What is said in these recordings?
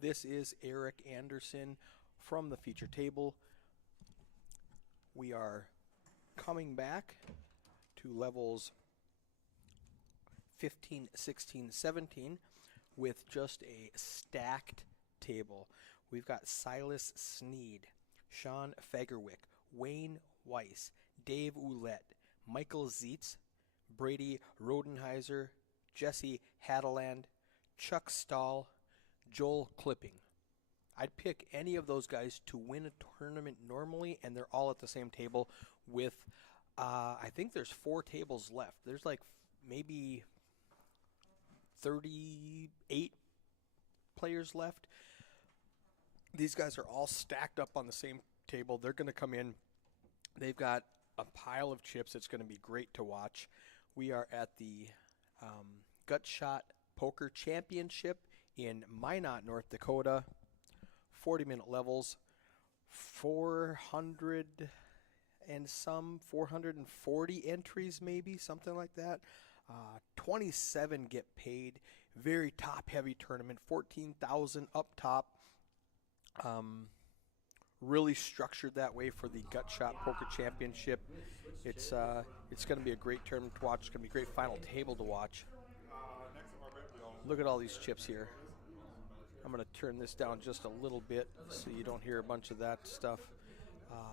This is Eric Anderson from the feature table. We are coming back to levels 15, 16, 17 with just a stacked table. We've got Silas Sneed, Sean Fagerwick, Wayne Weiss, Dave Ouellette, Michael Zietz, Brady Rodenheiser, Jesse Hadeland, Chuck Stahl, Joel Klipping. I'd pick any of those guys to win a tournament normally, and they're all at the same table with, I think there's 4 tables left. There's like maybe 38 players left. These guys are all stacked up on the same table. They're going to come in. They've got a pile of chips. It's going to be great to watch. We are at the Gut Shot Poker Championship in Minot, North Dakota. 40-minute levels, 400 and some, 440 entries maybe, something like that. 27 get paid. Very top-heavy tournament, 14,000 up top. Really structured that way for the Gut Shot Poker Championship. It's going to be a great tournament to watch. It's going to be a great final table to watch. Look at all these chips here. I'm going to turn this down just a little bit so you don't hear a bunch of that stuff.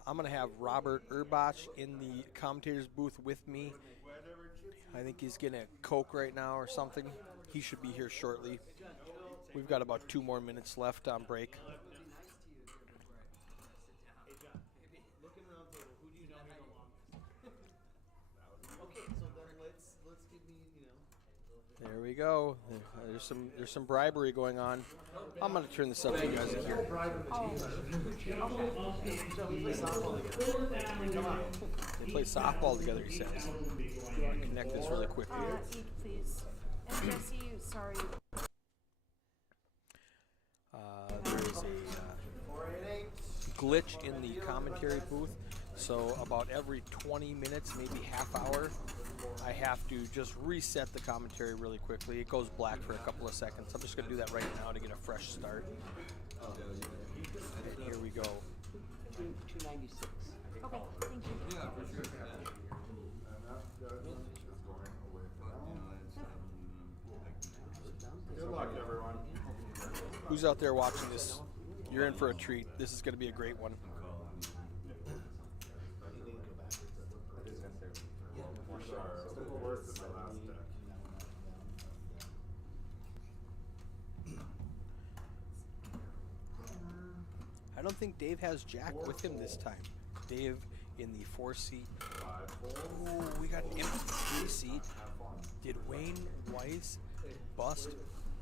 I'm going to have Robert Urbach in the commentator's booth with me. I think he's getting a Coke right now or something. He should be here shortly. We've got about 2 more minutes left on break. There we go. There's some bribery going on. I'm going to turn this up so you guys can hear. They play softball together, he says. Connect this really quickly. Please. And Jesse, sorry. There is a glitch in the commentary booth. So about every 20 minutes, maybe half hour, I have to just reset the commentary really quickly. It goes black for a couple of seconds. I'm just going to do that right now to get a fresh start. And here we go. 296. Okay, thank you. Yeah, for sure. Good luck, everyone. Who's out there watching this? You're in for a treat. This is going to be a great one. Worse than my last deck. I don't think Dave has Jack with him this time. Dave in the 4-seat. Oh, we got an empty 3-seat. Did Wayne Weiss bust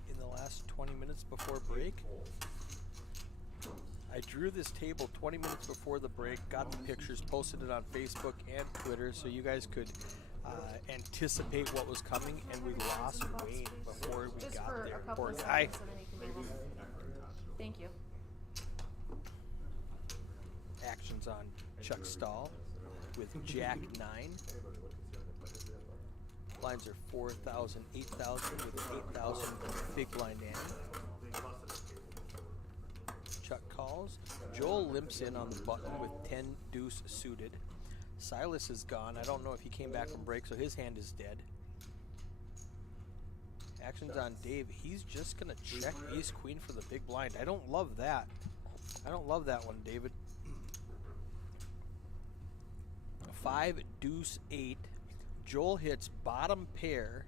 in the last 20 minutes before break? I drew this table 20 minutes before the break, got the pictures, posted it on Facebook and Twitter so you guys could anticipate what was coming, and we lost Wayne before we Just got for there. a couple Poor of guy. seconds so then you can move on. Thank you. Actions on Chuck Stahl with Jack 9. Blinds are 4,000, 8,000 with 8,000 big blind Annie. Chuck calls. Joel limps in on the button with 10 deuce suited. Silas is gone. I don't know if he came back from break, so his hand is dead. Actions on Dave. He's just going to check ace queen for the big blind. I don't love that. I don't love that one, David. 5 deuce 8. Joel hits bottom pair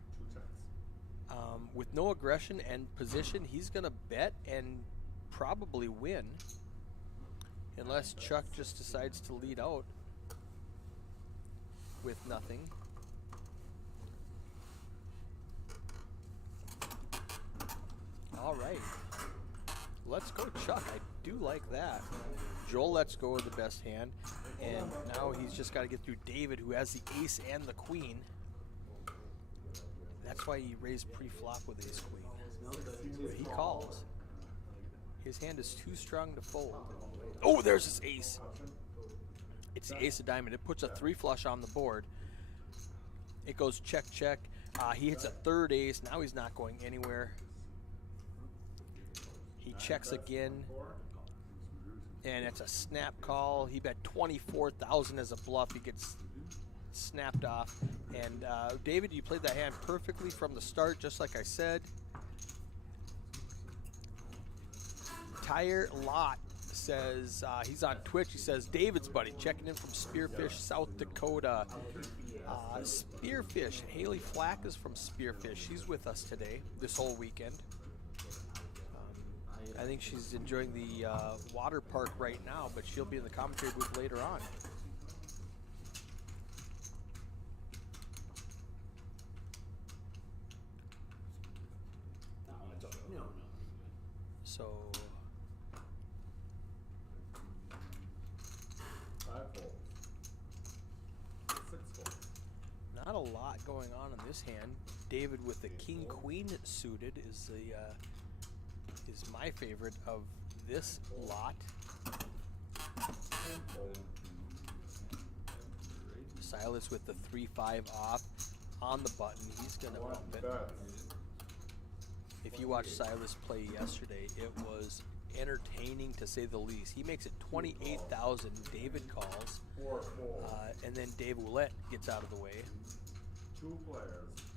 with no aggression and position. He's going to bet and probably win unless Chuck just decides to lead out with nothing. All right. Let's go, Chuck. I do like that. Joel lets go of the best hand, and now he's just got to get through David, who has the ace and the queen. That's why he raised pre-flop with ace queen. He calls. His hand is too strong to fold. Oh, there's his ace. It's the ace of diamond. It puts a 3 flush on the board. It goes check, check. He hits a third ace. Now he's not going anywhere. He checks again, and it's a snap call. He bet 24,000 as a bluff. He gets snapped off. And David, you played that hand perfectly from the start, just like I said. Tire Lot says, he's on Twitch. He says, David's buddy checking in from Spearfish, South Dakota. Spearfish, Haley Flack is from Spearfish. She's with us today, this whole weekend. I think she's enjoying the water park right now, but she'll be in the commentary booth later on. So not a lot going on in this hand. David with the king queen suited is my favorite of this lot. Silas with the 3-5 off on the button. He's gonna bump it. If you watched Silas play yesterday, it was entertaining to say the least. He makes it 28,000. David calls, and then Dave Ouellette gets out of the way.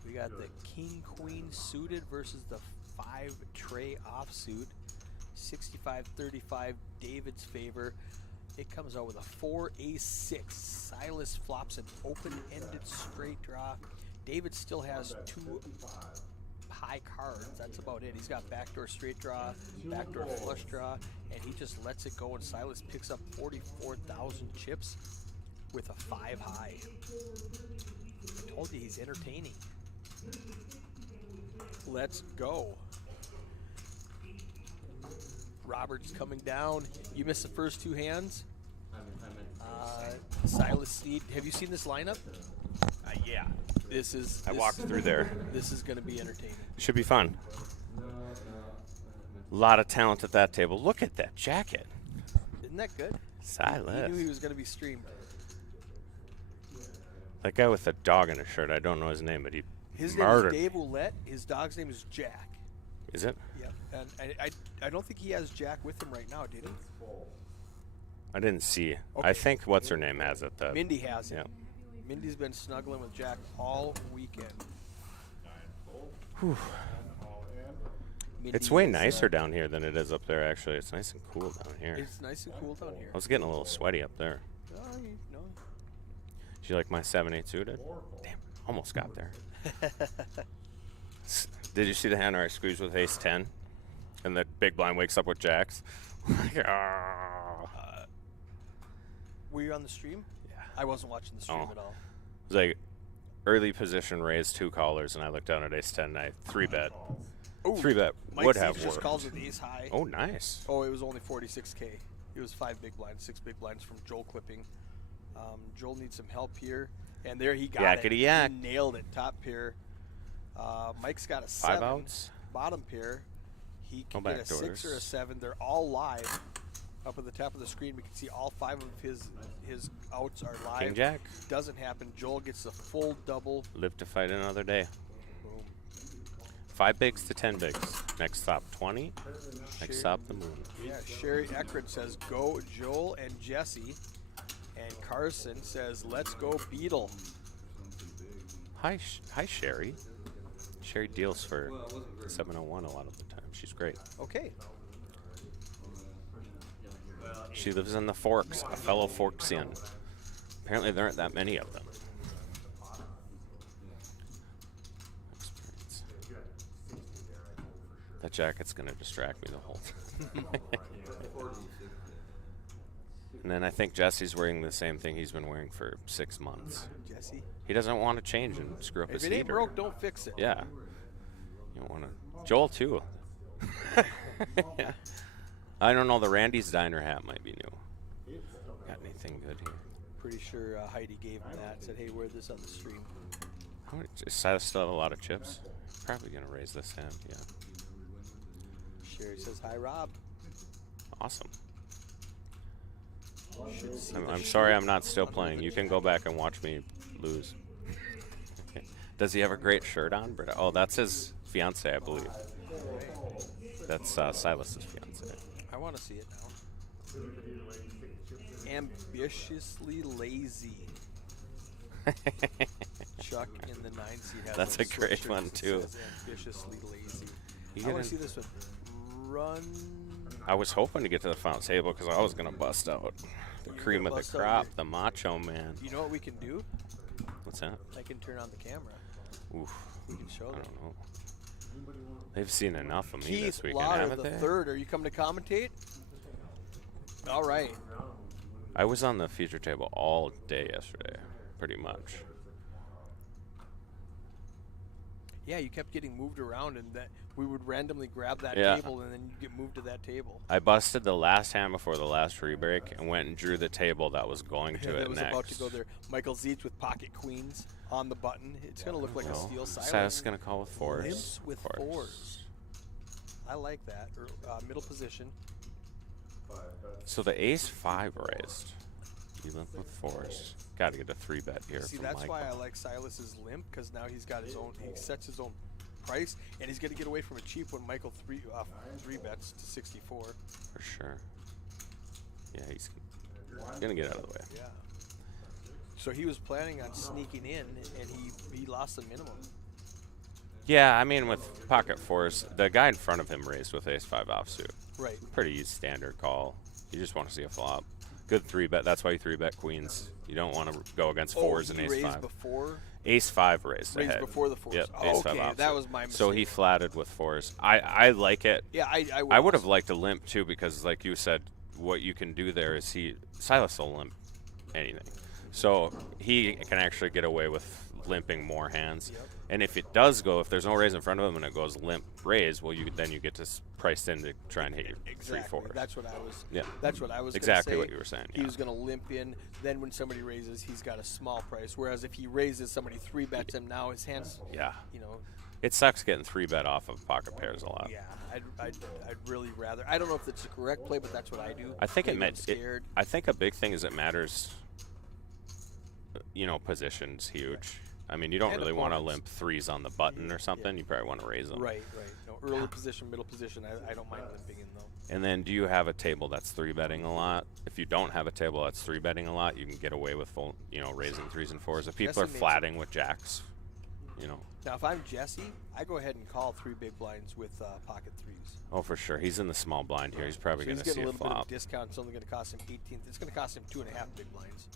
We got the king queen suited versus the 5 tray offsuit. 65-35 David's favor. It comes out with a 4 ace 6. Silas flops an open-ended straight draw. David still has 2 high cards. That's about it. He's got backdoor straight draw, backdoor flush draw, and he just lets it go, and Silas picks up 44,000 chips with a 5 high. I told you he's entertaining. Let's go. Robert's coming down. You missed the first 2 hands. Silas Sneed. Have you seen this lineup? Yeah. I walked through there. This is going to be entertaining. Should be fun. A lot of talent at that table. Look at that jacket. Isn't that good? Silas. He knew he was going to be streamed. That guy with the dog in his shirt, I don't know his name, but His murdered. name is Dave Ouellette. His dog's name is Jack. Is it? Yep. And I don't think he has Jack with him right now, did he? I didn't see. Okay. I think what's her name has it. Mindy has it. Yeah. Mindy's been snuggling with Jack all weekend. It's way nicer down here than it is up there, actually. It's nice and cool down here. It's nice and cool down here. I was getting a little sweaty up there. No. Did you like my 7-8 suited? Damn, almost got there. Did you see the hand where I squeezed with ace 10? And the big blind wakes up with jacks? Were you on the stream? Yeah. I wasn't watching the stream at all. It was like early position raised 2 callers, and I looked down at ace 10, and I 3-bet. Ooh, 3-bet Mike would Steve have just worked. calls with ace high. Oh, nice. Oh, it was only 46K. It was 5 big blinds, 6 big blinds from Joel Clipping. Joel needs some help here. And there he got it. Yakety yak. He nailed it. Top pair. Mike's got a 5 7. outs. Bottom pair. He can No get a 6 or a backdoors. 7. They're all live. Up at the top of the screen, we can see all 5 of his outs are live. King jack. Doesn't happen. Joel gets the full double. Live to fight another day. Boom. 5 bigs to 10 bigs. Next stop 20. Next stop the moon. Yeah, Sherry Eckert says, go Joel and Jesse. And Carson says, let's go Beetle. Hi, Sherry. Sherry deals for 701 a lot of the time. She's great. Okay. She lives in the Forks, a fellow Forksian. Apparently there aren't that many of them. Experience. That jacket's going to distract me the whole time. And then I think Jesse's wearing the same thing he's been wearing for 6 months. Jesse. He doesn't want to change and screw up If his it ain't heater. broke, don't fix it. Yeah. You don't want to. Joel, too. Yeah. I don't know. The Randy's Diner hat might be new. Got anything good here? Pretty sure Heidi gave him that. Said, hey, wear this on the stream. How many, does Silas still have a lot of chips? Probably going to raise this hand, yeah. Sherry says, hi, Rob. Awesome. Should see I'm the sorry shirt. I'm not still playing. You can go back and watch me lose. Does he have a great shirt on? Oh, that's his fiance, I believe. That's Silas's fiance. want to see it now. Ambitiously lazy. Chuck in the 9 seat has That's one a great sweatshirt one, that too. says Ambitiously lazy. You I want gonna- to see this one. Run. I was hoping to get to the final table because I was gonna bust out the cream of the bust out crop, your- the Macho Man. You know what we can do? What's that? I can turn on the camera. Oof. We can show I them. don't know. They've seen enough of me Keith this weekend, Lauder haven't the they? third. Are you coming to commentate? All right. I was on the feature table all day yesterday, pretty much. Yeah, you kept getting moved around, and that we would randomly grab that Yeah. table, and then you get moved to that table. I busted the last hand before the last free break and went and drew the table that was going to And it it was next. about to go there. Michael Zietz with pocket queens on the button. It's going to look like a No. steel Silas silence. is gonna call with fours. Limps with Fours. fours. I like that. Middle position. So the ace 5 raised. You limp with fours. Got to get a 3-bet here See, from that's Michael. why I like Silas's limp, because now he's got his own. He sets his own price, and he's going to get away from a cheap when Michael three bets to 64. For sure. Yeah, he's gonna get out of the way. Yeah. So he was planning on sneaking in, and he lost the minimum. Yeah, I mean with pocket fours, the guy in front of him raised with ace 5 offsuit. Right. Pretty standard call. You just want to see a flop. Good 3-bet. That's why you 3-bet queens. You don't want to go against fours and he ace raised 5. before. Ace 5 raised Raised ahead. before the fours. Yep, Oh, ace 5 okay, offsuit. that was my So he mistake. flatted with fours. I like it. Yeah, I would have liked a limp too, because like you said, what you can do there is Silas will limp anything. So he can actually get away with limping more hands. Yep. And if it does go, if there's no raise in front of him and it goes limp raise, well, then you get to price in to try and hit your Exactly. 3-4. That's what I was. Yeah. That's what I was. Exactly gonna what say. you were saying, He yeah. was going to limp in. Then when somebody raises, he's got a small price. Whereas if he raises, somebody 3-bets him. Now his hands. Yeah. You know. It sucks getting 3-bet off of pocket pairs a lot. Yeah. I'd really rather. I don't know if it's the correct play, but that's what I do. I think Maybe I'm it scared. I think a big thing is it matters. Position's huge. I mean, you don't And really want to opponents. limp 3s on the button or something. You probably want to raise them. Right. No, early position, middle position. I don't mind limping in though. And then, do you have a table that's 3-betting a lot? If you don't have a table that's 3-betting a lot, you can get away with full, raising 3s and 4s. If people Jesse are made flatting with jacks, Now, if I'm Jesse, I go ahead and call 3 big blinds with pocket 3s. oh, for sure. He's in the small blind here. He's probably So going he's to see getting a a little bit of flop. a discount. It's only going to cost him 18. It's going to cost him 2.5 big blinds.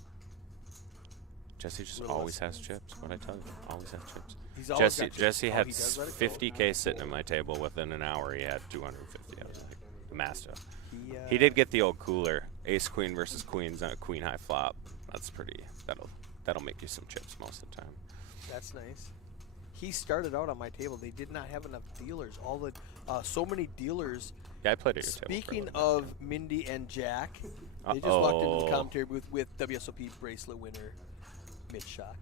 Jesse just little always less. has chips. What I tell you, always has chips. He's always got Jesse chips. had He does let it go. 50K sitting at my table. Within an hour, he had 250. I was like, the master. He He did get the old cooler. Ace queen versus queens on a queen high flop. That's pretty. That'll make you some chips most of the time. That's nice. He started out on my table. They did not have enough dealers. So many dealers. Yeah, I played at your table. for a Speaking little bit. of Mindy and Jack, they just walked into the Uh-oh. commentary booth with WSOP bracelet winner Mitch Shock.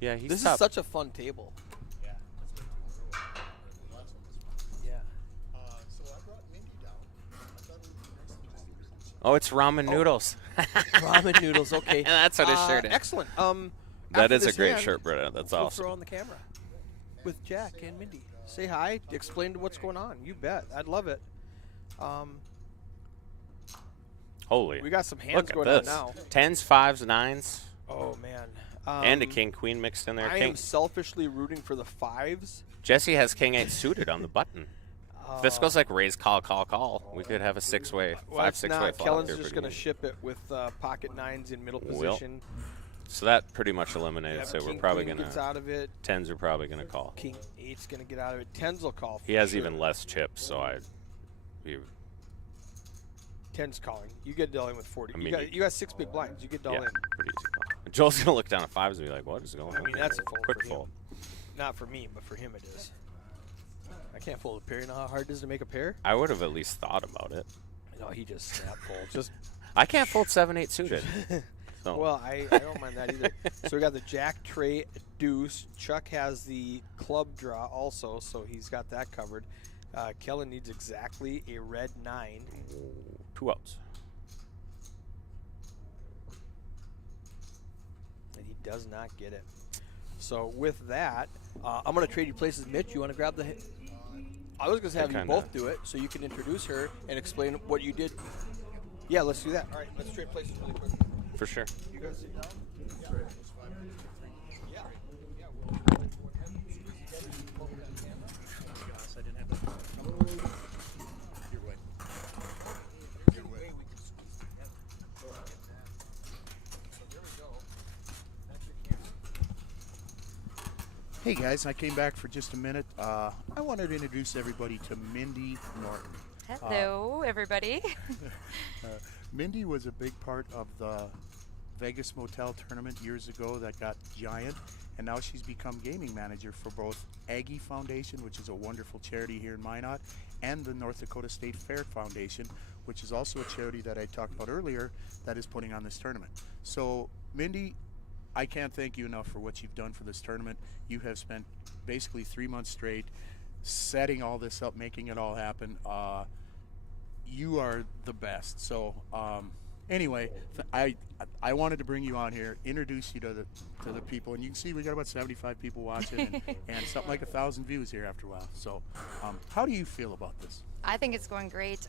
Yeah, he's This top. is such a fun table. Yeah. The last one was fun. Yeah. So I brought Mindy down. I thought it would be nice to just Oh, it's ramen noodles. Ramen noodles. Okay. That's what his shirt is. Excellent. That After is a this great hand, shirt, Britta. That's we'll awesome. throw on the camera with Jack and Mindy. Say hi. Explain what's going on. You bet. I'd love it. Holy. We got some hands Look at going this. on now. 10s, 5s, 9s, Oh man. and a king queen mixed in there. I King. am selfishly rooting for the 5s. Jesse has king 8 suited on the button. If this goes like raise, call, call, call, we could have a 6-way, Well, it's 5-6-way not. flop. Kellen's here just pretty going to easy. ship it with pocket 9s in middle Will. position. So that pretty much eliminated. Yeah, So we're King probably Queen going gets to. out of it. 10s are probably going to call. King 8's going to get out of it. 10s will call. He for has sure. even less chips, so we 10's calling. You get all in with 40. I mean, you got 6 big blinds. You get all yeah, in. pretty easy call. Joel's going to look down at 5s and be like, what is going on? I mean, here?" that's a fold Quick for him. fold. Not for me, but for him it is. I can't fold a pair. You know how hard it is to make a pair? I would have at least thought about it. No, he just snap folds. Just I can't fold 7-8 suited. So. well, I don't mind that either. So we got the Jack, Trey, Deuce. Chuck has the club draw also, so he's got that covered. Kellen needs exactly a red 9. 2 outs. And he does not get it. So with that, I'm going to trade you places. Mitch, you want to grab the I was going to have you kinda- both do it so you can introduce her and explain what you did. Yeah, let's do that. All right, let's trade places really quick. For sure. You guys sit down. Yeah. Your way. Your way. Hey guys, I came back for just a minute. I wanted to introduce everybody to Mindy Norton. Hello, everybody. Mindy was a big part of the Vegas Motel tournament years ago that got giant, and now she's become gaming manager for both Aggie Foundation, which is a wonderful charity here in Minot, and the North Dakota State Fair Foundation, which is also a charity that I talked about earlier that is putting on this tournament. So, Mindy, I can't thank you enough for what you've done for this tournament. You have spent basically 3 months straight setting all this up, making it all happen. You are the best. So anyway, I wanted to bring you on here, introduce you to the people, and you can see we got about 75 people watching, and something like 1,000 views here after a while. So how do you feel about this? I think it's going great.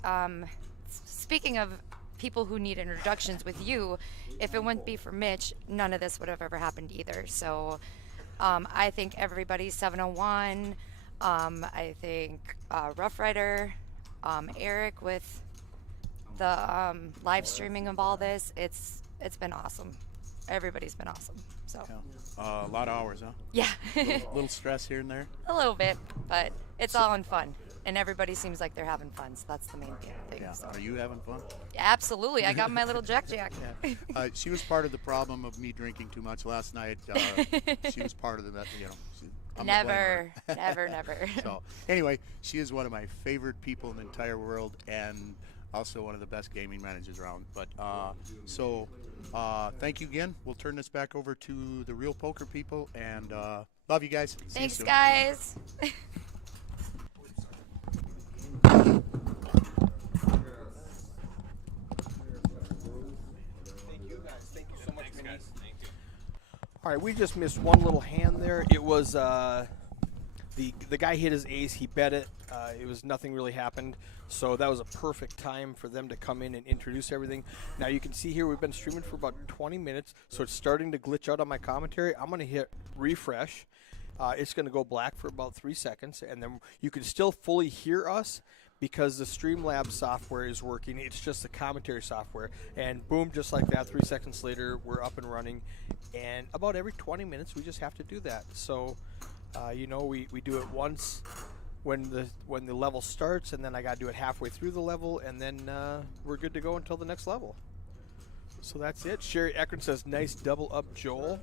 Speaking of people who need introductions with you, if it wouldn't be for Mitch, none of this would have ever happened either. So I think everybody, 701, I think Rough Rider, Eric with the live streaming of all this, it's been awesome. Everybody's been awesome. So Yeah. A lot of hours, huh? yeah, Little stress here and there. a little bit, but it's all in fun, and everybody seems like they're having fun. So that's the main thing. Yeah. So. Are you having fun? Absolutely, I got my little Jack. She was part of the problem of me drinking too much last night. She was part of that. You know. I'm to blame her. Never. So anyway, she is one of my favorite people in the entire world, and also one of the best gaming managers around. But thank you again. We'll turn this back over to the real poker people, and love you guys. See you Thanks, soon. guys. Thank you guys. Thank you so much, Minnie. All right, we just missed one little hand there. It was the guy hit his ace. He bet it. It was nothing really happened. So that was a perfect time for them to come in and introduce everything. Now you can see here we've been streaming for about 20 minutes, so it's starting to glitch out on my commentary. I'm going to hit refresh. It's going to go black for about 3 seconds, and then you can still fully hear us because the Streamlabs software is working. It's just the commentary software. And boom, just like that, 3 seconds later, we're up and running. And about every 20 minutes, we just have to do that. So, we do it once when the level starts, and then I got to do it halfway through the level, and then we're good to go until the next level. So that's it. Sherry Eckern says, nice double up, Joel.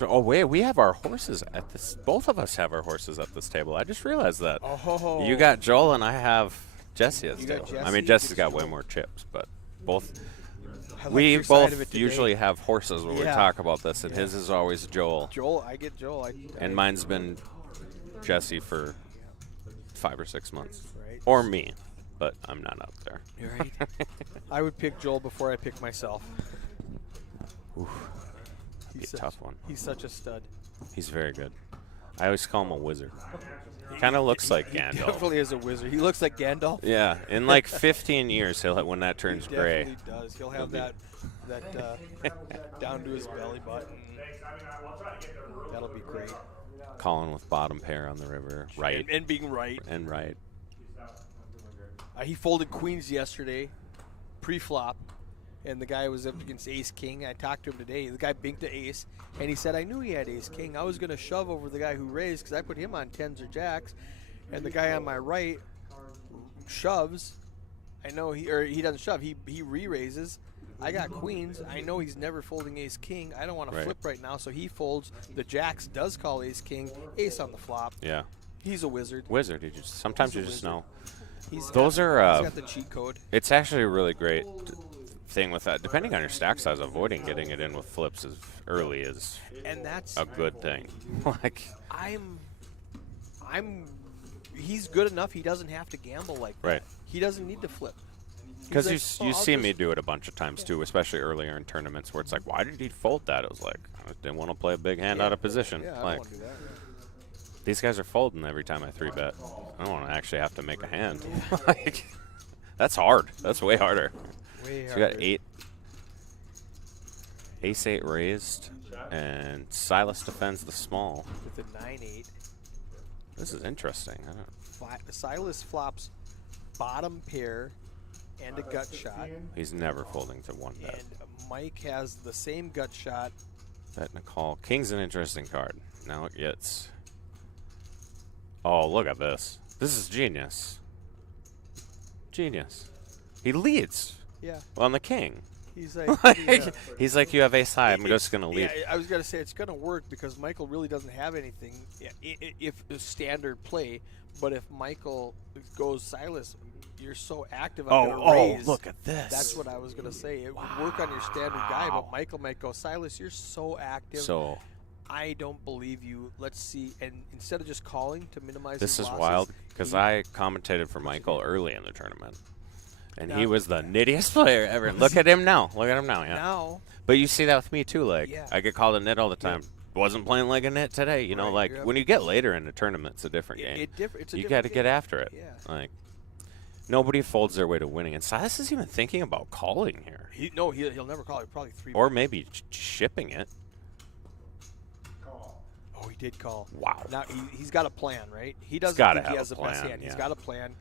Oh wait, we have our horses at this. Both of us have our horses at this table. I just realized that. Oh. You got Joel and I have Jesse at this You got table. I Jesse, mean, Jesse's got way Joel. more chips, but both. I like We your side of it both today. usually have horses when we Yeah. talk about this, and Yeah. his is always Joel. I get Joel. And mine's been Jesse for 5 or 6 months. Right. Or me, but I'm not up there. You're right. I would pick Joel before I pick myself. Oof, that'd be a tough one. He's such a stud. He's very good. I always call him a wizard. Kind of looks like He Gandalf. definitely is a wizard. He looks like Gandalf. Yeah, in like 15 years, when that turns He gray. definitely does. He'll have that down to his belly button. That'll be great. Calling with bottom pair on the river, right And being right. and right. He folded queens yesterday, pre-flop, and the guy was up against ace king. I talked to him today. The guy binked to ace, and he said, I knew he had ace king. I was going to shove over the guy who raised because I put him on tens or jacks, and the guy on my right shoves. I know he doesn't shove. He re-raises. I got queens. I know he's never folding ace king. I don't want to Right. flip right now, so he folds. The jacks does call ace king, ace on the flop. Yeah, He's a wizard. wizard. Sometimes He's a you just wizard. know. He's Those got, are, he's got the cheat code. It's actually a really great thing with that. Depending on your stack size, avoiding getting it in with flips as early is And that's a good thing. Like, he's good enough. He doesn't have to gamble like that. Right. He doesn't need to flip. because He's you like, "Oh, I'll see just-" me do it a bunch of times too, especially earlier in tournaments where it's like, why did he fold that? It was like, I didn't want to play a big hand out of position. Yeah, I like, don't want to do that. These guys are folding every time I 3-bet. I don't want to actually have to make a hand. Like, that's hard. That's way harder. Way So we got 8. Ace-8 raised, and Silas defends the small. with a 9-8. This is interesting. I don't, Silas flops bottom pair and a gut shot, he's never folding to 1-bet. and Mike has the same gut shot. Bet and a call. King's an interesting card. Now it gets... Oh, look at this. This is genius. Genius. He leads Yeah, on the king. he's like, He's like, you have ace high. I'm just going to lead. Yeah, I was gonna say it's gonna work because Michael really doesn't have anything. If the standard play, but if Michael goes Silas, you're so active. I'm gonna raise. look at this. That's what I was gonna say. It would work on your standard guy, but Michael might go Silas. You're so active. So I don't believe you. Let's see. And instead of just calling to minimize this his is losses, wild because he- I commentated for Michael early in the tournament. And he Now- was the nittiest player ever. Look at him now. Look at him now. Yeah. now. But you see that with me too. Like Yeah. I get called a nit all the time. Wasn't playing like a nit today. You know, Right, like you're when you get later in the tournament, it's a different game. It's a You different got to get game. after it. Yeah. Like nobody folds their way to winning. And Silas is even thinking about calling here, He'll never call it. Probably 3. or maybe shipping it. Oh, he did call. Wow. Now he's got a plan, right? He doesn't gotta think he have has a the best plan, hand. He's yeah. got a plan.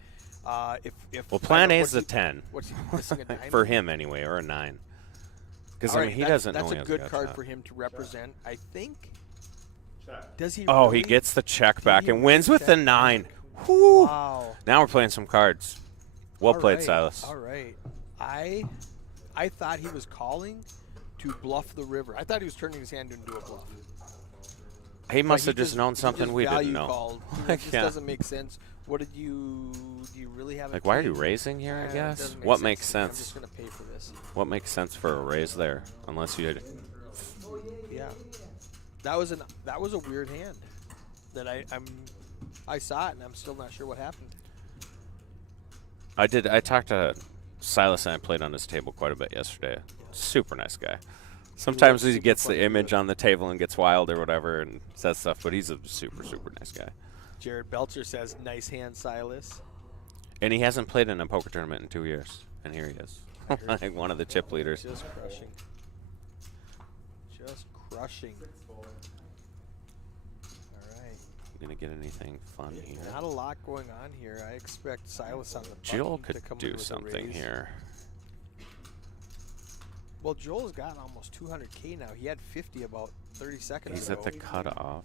If Well, I plan don't- A what's is a he- 10 What's he missing a diamond? for him anyway, or a 9. Because All I mean, right, he that's- doesn't know That's he a has good gut card shot. for him to represent. I think. Does he? Oh, really? he gets the check back he and wins really with the check? 9. Whoo! Wow. Now we're playing some cards. Well All played, right, Silas. All right. I thought he was calling to bluff the river. I thought he was turning his hand into a bluff. He must But have just known he something just we didn't value know. Called. It Like, just yeah. doesn't make sense. What did you? Do you really have? a Like, why are you king? raising here? I It guess. doesn't What makes to me. I'm sense? just gonna pay for this. What makes sense for a raise there? Unless you had. Yeah, that was a weird hand that I saw it and I'm still not sure what happened. I talked to Silas and I played on his table quite a bit yesterday. Super nice guy. Sometimes he super gets fun the to image do. on the table and gets wild or whatever and says stuff, but he's a super, super nice guy. Jared Belcher says, "Nice hand, Silas." And he hasn't played in a poker tournament in 2 years. And here he is. Like one of the chip leaders. Just crushing. Just crushing. All right. Gonna get anything fun here? Not a lot going on here. I expect Silas on the Joel button could to come in do with a something raise. here. Well, Joel's got almost 200K now. He had 50 about 30 seconds He's ago. at the cutoff.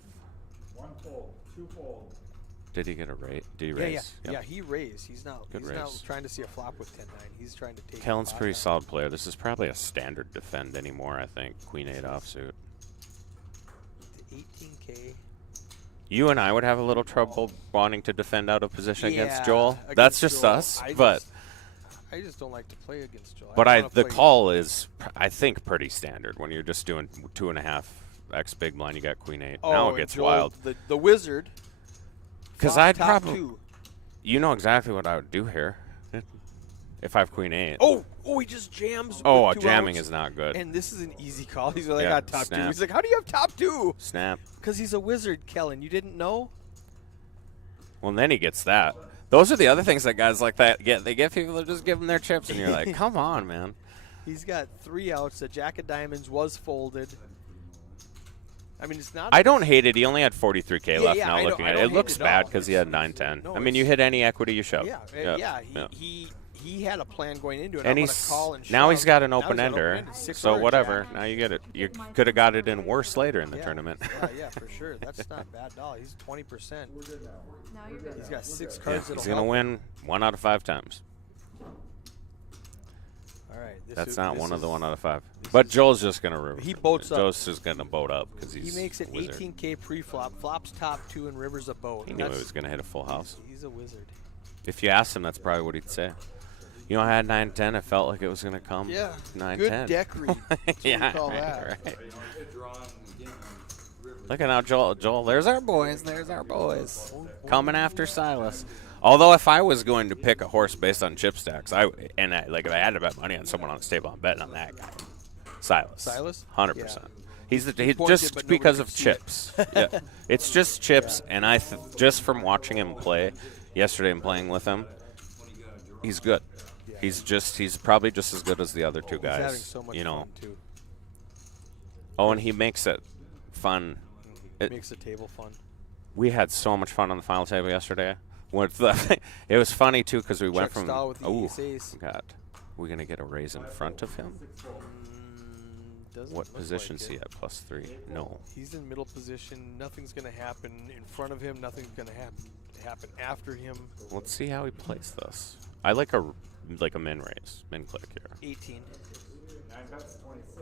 One fold, 2 fold. Did he get a rate? Did he Yeah, raise? yeah, Yep. yeah. He raised. He's not. Good he's not raise. trying to see a flop with 10-9. He's trying to take. Kellen's the pretty pot solid player. This is probably a standard defend anymore, I think. Queen 8 offsuit. to 18K. You and I would have a little trouble wanting to defend out of position against Yeah, Joel. against That's just Joel. us. But I just don't like to play against Joel. but don't wanna the play- call is I think pretty standard when you're just doing 2.5x big blind. You got Queen 8. Oh, now it and gets Joel, wild. The wizard. Because flop I'd top probably 2. you know exactly what I would do here if I have Queen 8. Oh, he just jams. Oh, with 2 jamming outs. is not good. And this is an easy call. He's like, Yeah, I got top 2. snap. He's like, how do you have top 2? Snap. Because he's a wizard, Kellen. You didn't know? Well, then he gets that. Those are the other things that guys like that get. They get people that just give them their chips, and you're like, come on, man. He's got 3 outs. The Jack of Diamonds was folded. I mean, it's not. I don't hate it. He only had 43K Yeah, left yeah, now I don't- looking I at it. don't It hate looks it at bad all. because he had 9-10. No, I mean, you it's- hit any equity, you shove. Yeah, Yep, yeah. yep. He had a plan going into it. And I'm he's gonna call and now he's shove. got an Now he's open got ender, open-ended, 6 so cards, whatever. yeah. Now you get it. You could have got it in worse later in the Yeah. tournament. Yeah, for sure. That's not bad at all. He's 20%. Now you're good. He's got 6 Yeah, cards he's that'll gonna help. win 1 out of 5 times. All right. That's not one of the 1 out of 5. this But is- Joel's just gonna He boats up. Joel's just gonna boat up because He he's makes it a wizard. 18K pre-flop, flops top 2, and rivers a boat. He knew he was gonna hit a full house. He's a wizard. If you asked him, that's probably what he'd say. You know, I had 9-10. I felt like it was gonna come. Yeah. 9-10. Good deck read. That's what we yeah, call right, that. right. Look at now, Joel. There's our boys. There's our boys coming after Silas. Although if I was going to pick a horse based on chip stacks, if I had to bet money on someone on this table, I'm betting on that guy, Silas. Silas? 100%. He's He pointed, just but nobody because could of see it. chips. Yeah, it's just chips, and just from watching him play yesterday and playing with him, he's good. He's probably just as good as the other two He's guys. having so much you know. fun too. Oh, and he makes it fun. It- Makes the table fun. We had so much fun on the final table yesterday. It was funny too because we went Chuck from Stahl with the ace. God, we're gonna get a raise in front of him. Doesn't What look position like is it. he at? +3. No. He's in middle position. Nothing's going to happen in front of him. Nothing's going to happen after him. Let's see how he plays this. I like a min raise, min click here. 18. 9 bets, 26.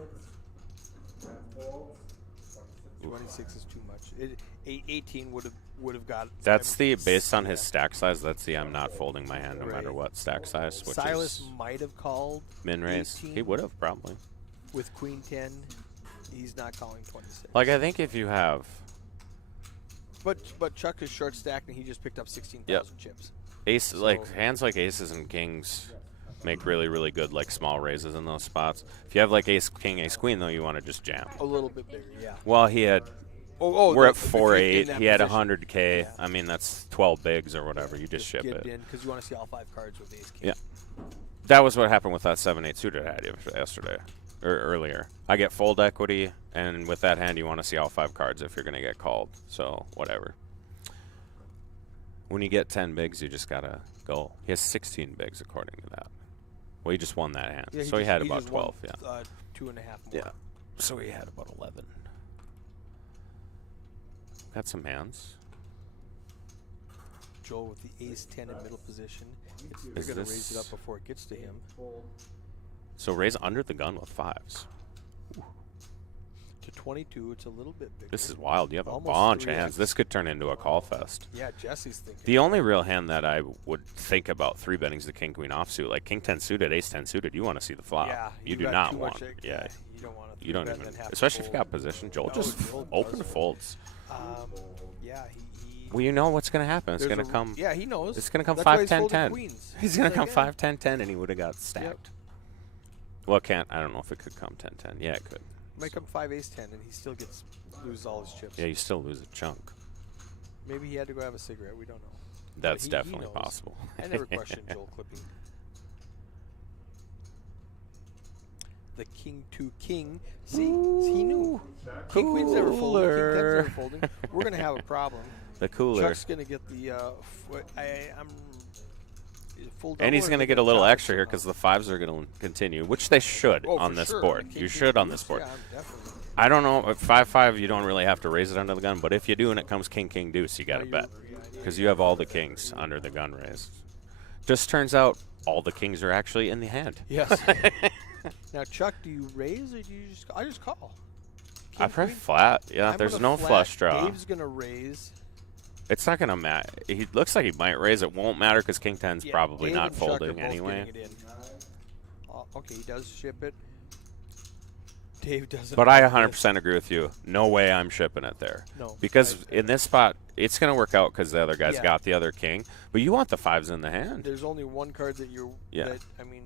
10 folds, 26 is too much. 18 would have got. That's I'm- the based on his yeah. stack size. That's the I'm not folding my hand no matter Right. what stack size, which Silas is might have called min raise. 18. He would have probably. with Queen 10. He's not calling 26. Like I think if you have But Chuck is short stacked and he just picked up 16,000 chips. ace hands like aces and kings make really good like small raises in those spots. If you have like ace king ace queen though, you want to just jam. A little bit bigger, yeah. Well, he had we're the- at 4-8. in that He had position. 100K. Yeah. I mean that's 12 bigs or whatever. You just ship Get it. in because you want to see all 5 cards with ace king. Yeah. That was what happened with that 7-8 suited I had yesterday or earlier. I get fold equity, and with that hand, you want to see all 5 cards if you're going to get called. So whatever. When you get 10 bigs, you just gotta go. He has 16 bigs according to that. Well, he just won that hand, Yeah, so he just- had about just won, 12. Yeah. 2.5 more. Yeah. So he had about 11. Got some hands. Joel with the ace 10 in middle position. They're Is going to raise it this- up before it gets to him. So raise under the gun with 5s. To 22, it's a little bit bigger. This is wild. You have a Almost bunch of 3x. hands. This could turn into a call fest. Yeah, Jesse's thinking. The only real hand that I would think about 3-betting is the king queen offsuit. Like king 10 suited, ace 10 suited. You want to see the flop. Yeah, You do got not too want. much, Yeah. You don't want to. You don't even. Especially if you got position. Joel No, just Joel open does. folds. Yeah, he Well, you know what's going to happen. It's there's going to a- come. Yeah, he knows. It's going to come That's why 5, he's 10, folding 10. queens. He's going to come like, 5, 10, 10, and he would have got stacked. Yep. Well, it can't. I don't know if it could come 10, 10. Yeah, it could. Make him 5 ace 10, and he still loses all his chips. Yeah, you still lose a chunk. Maybe he had to go have a cigarette. We don't know. That's he definitely knows. possible. I never questioned Joel clipping. The king to king. See, he knew. King queen's never folding. King 10's never Cooler. folding. We're gonna have a problem. The cooler. Chuck's gonna get the. I'm. Full And he's double or going to he get a little chop extra here somehow? because the 5s are going to continue, which they should Oh, on for this sure. board. King You queen should on queens, this board. Yeah, definitely. I don't know. At 5-5, you don't really have to raise it under the gun, but if you do and it comes king, king, deuce, you got to you- bet yeah, because you have all the kings under the gun raised. Just turns out all the kings are actually in the hand. Yes. Now, Chuck, do you raise or do you just? I just call. I King, prefer queen? flat. Yeah, I'm there's gonna no flat. flush draw. Dave's gonna raise. It's not going to matter. He looks like he might raise. It won't matter because king 10's Yeah, probably Dave not and Chuck are folding both anyway. getting it in. Okay, he does ship it. Dave doesn't. But I want it. 100% agree with you. No way I'm shipping it there. No, Because I- in this spot, it's going to work out because the other guy's Yeah. got the other king. But you want the 5s in the hand. There's only one card that you're. Yeah. That, I mean,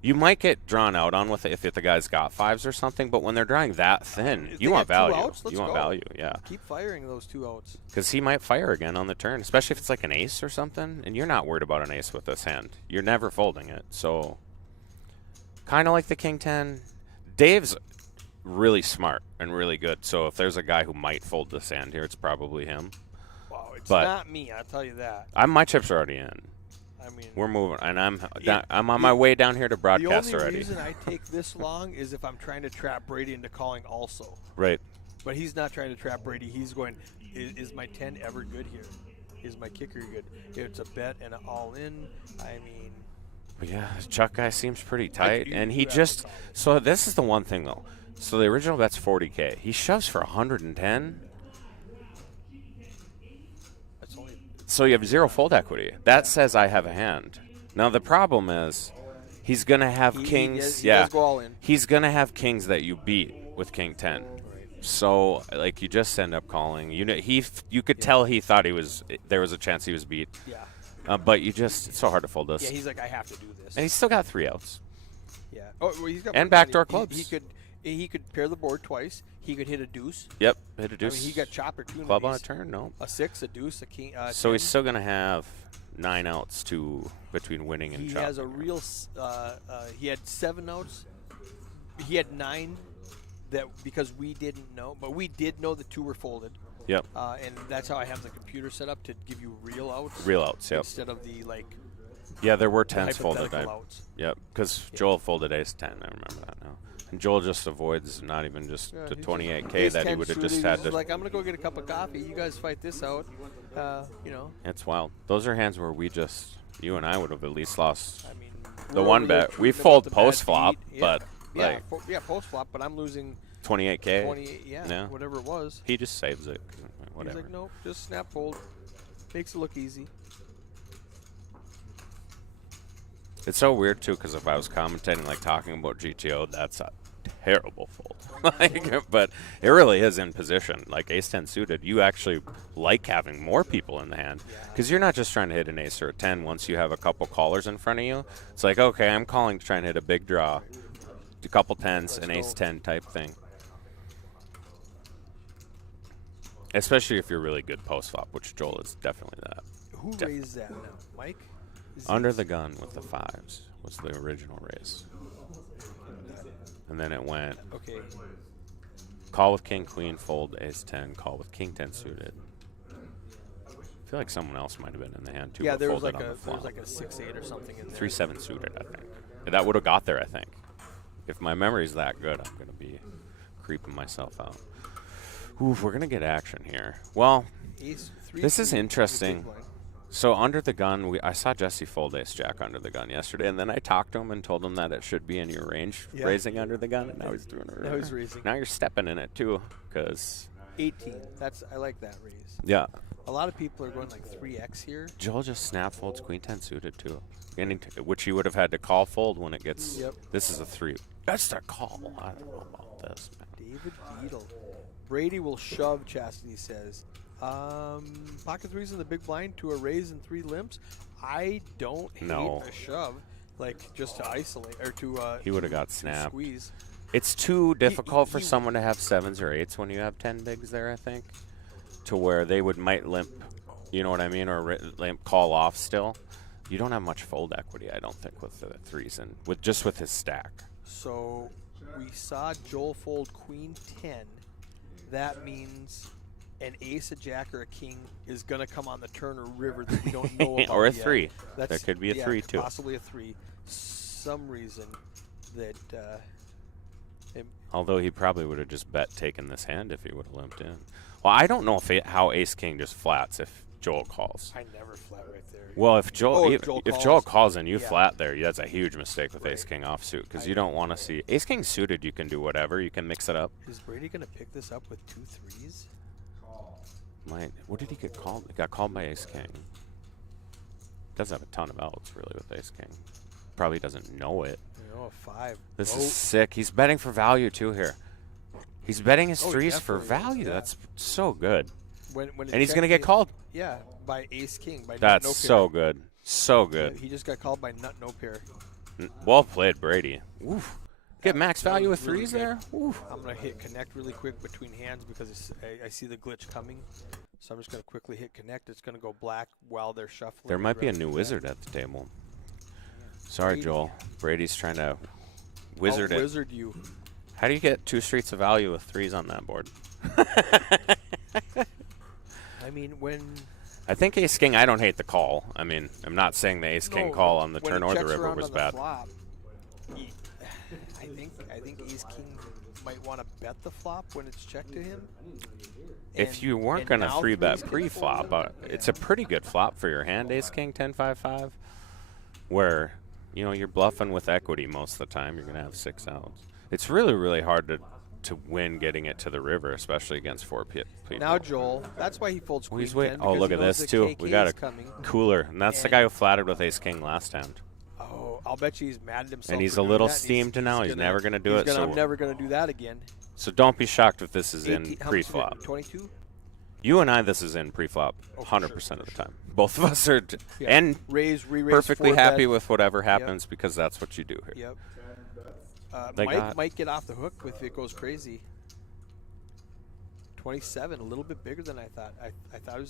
You might get drawn out on with it if the guy's got 5s or something, but when they're drawing that thin, If you they want got two value. outs, let's You want go. value, yeah. keep firing those 2 outs. Because he might fire again on the turn, especially if it's like an ace or something, and you're not worried about an ace with this hand. You're never folding it, so kind of like the king 10. Dave's really smart and really good, so if there's a guy who might fold this hand here, it's probably him. Wow, it's But- not me. I'll tell you that. My chips are already in. I mean, We're moving, and I'm Yeah, I'm on my way down here to the broadcast only already. reason I take this long is if I'm trying to trap Brady into calling also. Right. But he's not trying to trap Brady. He's going, is my 10 ever good here? Is my kicker good? If it's a bet and an all-in, I mean, But yeah, the Chuck guy seems pretty tight, you and do he have to just call. so this is the one thing though. So the original bet's 40K. He shoves for 110. that's only So you have 0 fold equity. That says I have a hand. Now the problem is he's gonna have He kings. does- he yeah, does go all in. he's gonna have kings that you beat with king 10. So like you just end up calling. You know you could tell he thought there was a chance he was beat. yeah. But it's so hard to fold this. Yeah, he's like, I have to do this. And he's still got 3 outs. yeah. Oh, well, he's got And plenty. backdoor He clubs. could, He could pair the board twice. He could hit a deuce. Yep, hit a I deuce. mean, he got chopper too. Club on a turn? No. A 6, a deuce, a king. So 10. he's still going to have 9 outs between winning and He chopping. has a real. He had 7 outs. He had 9 that because we didn't know, but we did know the 2 were folded. Yep. And that's how I have the computer set up to give you real outs. Real outs, yep. Instead of the Yeah, there were 10s folded. hypothetical outs. Yep, because Joel folded ace 10. I remember that now. And Joel just avoids not even just Yeah, the he 28K Ace that he 10 would have suited, just he's had to. like, I'm gonna go get a cup of coffee. You guys fight this out. It's wild. Those are hands where you and I would have at least lost I mean, the we're one over here bet. We tweeting about fold the bad post flop, beat. but yeah, post flop. But I'm losing 28K. 28. Yeah, whatever it was. He just saves it. Whatever. He's like, nope, just snap fold. Makes it look easy. It's so weird too, because if I was commentating, like talking about GTO, that's a terrible fold. But it really is in position. Like ace 10 suited, you actually like having more people in the hand, because you're not just trying to hit an ace or a 10 once you have a couple callers in front of you. It's like, okay, I'm calling to try and hit a big draw, a couple 10s, an ace 10 type thing. Especially if you're really good post flop, which Joel is definitely that. Who raised that now, Mike? Under the gun with the 5s was the original raise. And then it went Okay. call with king, queen, fold, ace 10, call with king 10 suited. I feel like someone else might have been in the hand too. Yeah, but there was folded like on a the flop. 6-8 or something in there. 3-7 suited, I think. That would have got there, I think. If my memory's that good, I'm going to be creeping myself out. Oof, we're going to get action here. Well, Ace, 3, this is 3, interesting. big blind. So under the gun, I saw Jesse fold ace jack under the gun yesterday, and then I talked to him and told him that it should be in your range, Yeah. raising under the gun, and now he's doing it. Now he's raising. Now you're stepping in it too, because 18. I like that raise. yeah, A lot of people are going like 3x here. Joel just snap folds queen 10 suited too, which you would have had to call fold when it gets. Yep. This is a 3. That's the call. I don't know about this, man. David Beadle. Brady will shove, Chastity says. Pocket 3s in the big blind to a raise and 3 limps. I don't hate a shove, like just to isolate or to. He would have got to snapped. Squeeze. It's too difficult for he- someone to have 7s or 8s when you have 10 bigs there, I think, to where they might limp, you know what I mean, or limp call off still. You don't have much fold equity, I don't think, with the 3s and with his stack. So we saw Joel fold queen 10. That means an ace, a jack, or a king is going to come on the turn or river that we don't know about Or a yet. 3. There could be a 3 too. Possibly a 3. Some reason that Although he probably would have just bet taken this hand if he would have limped in. Well, I don't know how ace king just flats if Joel calls. I never flat right there. Well, if Joel if Joel calls and you yeah. flat there, that's a huge mistake with ace king offsuit, because you don't want to see ace king suited. You can do whatever. You can mix it up. Is Brady going to pick this up with 2 3s? What did he get called? He got called by ace king. Doesn't have a ton of outs really with ace king. Probably doesn't know it. A 5. This is sick. He's betting for value too here. He's betting his 3s for definitely is, value. yeah. That's so good. When And he's going to get called. Yeah, by ace king. By That's nut, no so pair. good. So good. He just got called by nut no pair. Well played, Brady. Oof. Get max that value was with really 3s good. there? Oof. I'm going to hit connect really quick between hands because I see the glitch coming. So I'm just going to quickly hit connect. It's going to go black while they're shuffling. There might be a Rather new than wizard at the table. Sorry, Brady. Joel. Brady's trying to wizard it. Wizard you. How do you get 2 streets of value with 3s on that board? I mean, when I think ace king, I don't hate the call. I mean, I'm not saying the ace king call on the when turn it or the checks river around was on the bad. Flop, I think ace king might want to bet the flop when it's checked to him. If And- you weren't and going to now 3-bet threes get pre-flop, folded. it's a pretty good flop for your hand, ace king 10-5-5, where you're bluffing with equity most of the time. You're going to have 6 outs. It's really, really hard to win getting it to the river, especially against 4 people. Now Joel, that's why he folds Well, queen he's waiting. 10. Oh, because look he at knows this the too. KK We got is a coming. cooler, and that's the And- guy who flattered with ace king last hand. Oh, I'll bet you he's mad at himself. And he's for a doing little that, and steamed now. He's never gonna do he's it, Gonna, so- I'm never going to do that again. So don't be shocked if this is 18 in how much is it? pre-flop. 22. You and I, this is in pre-flop, Oh, for 100% sure, of the for time. Both of us are, Yeah. and Raise, re-raise, perfectly 4 happy bet. with whatever happens because that's what you do here. Yep. They Mike got- might get off the hook if it goes crazy. 27, a little bit bigger than I thought. I thought it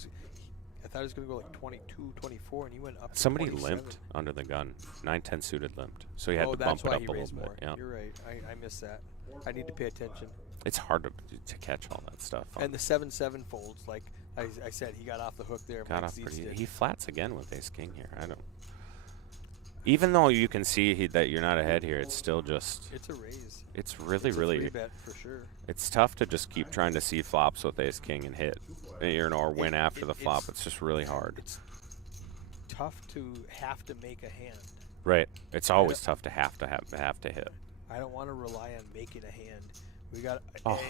was going to go like 22, 24, and he went up. To Somebody 27. limped under the gun. 9-10 suited limped, so he had Oh, to that's bump it why up he a little raised bit. more. Yeah, You're right. I missed that. I need to pay attention. it's hard to catch all that stuff. And the 7-7 folds, like I said, he got off the hook there. got Mike off Zietz pretty. did. He flats again with ace king here. I don't. Even though you can see that you're not ahead here, it's still just. It's a raise. It's really, It's a really. free bet for sure. It's tough to just keep trying to see flops with ace king and hit, or win after the flop. It's just really hard. It's tough to have to make a hand. Right. It's always tough to have to hit. I don't want to rely on making a hand. We got, Oh.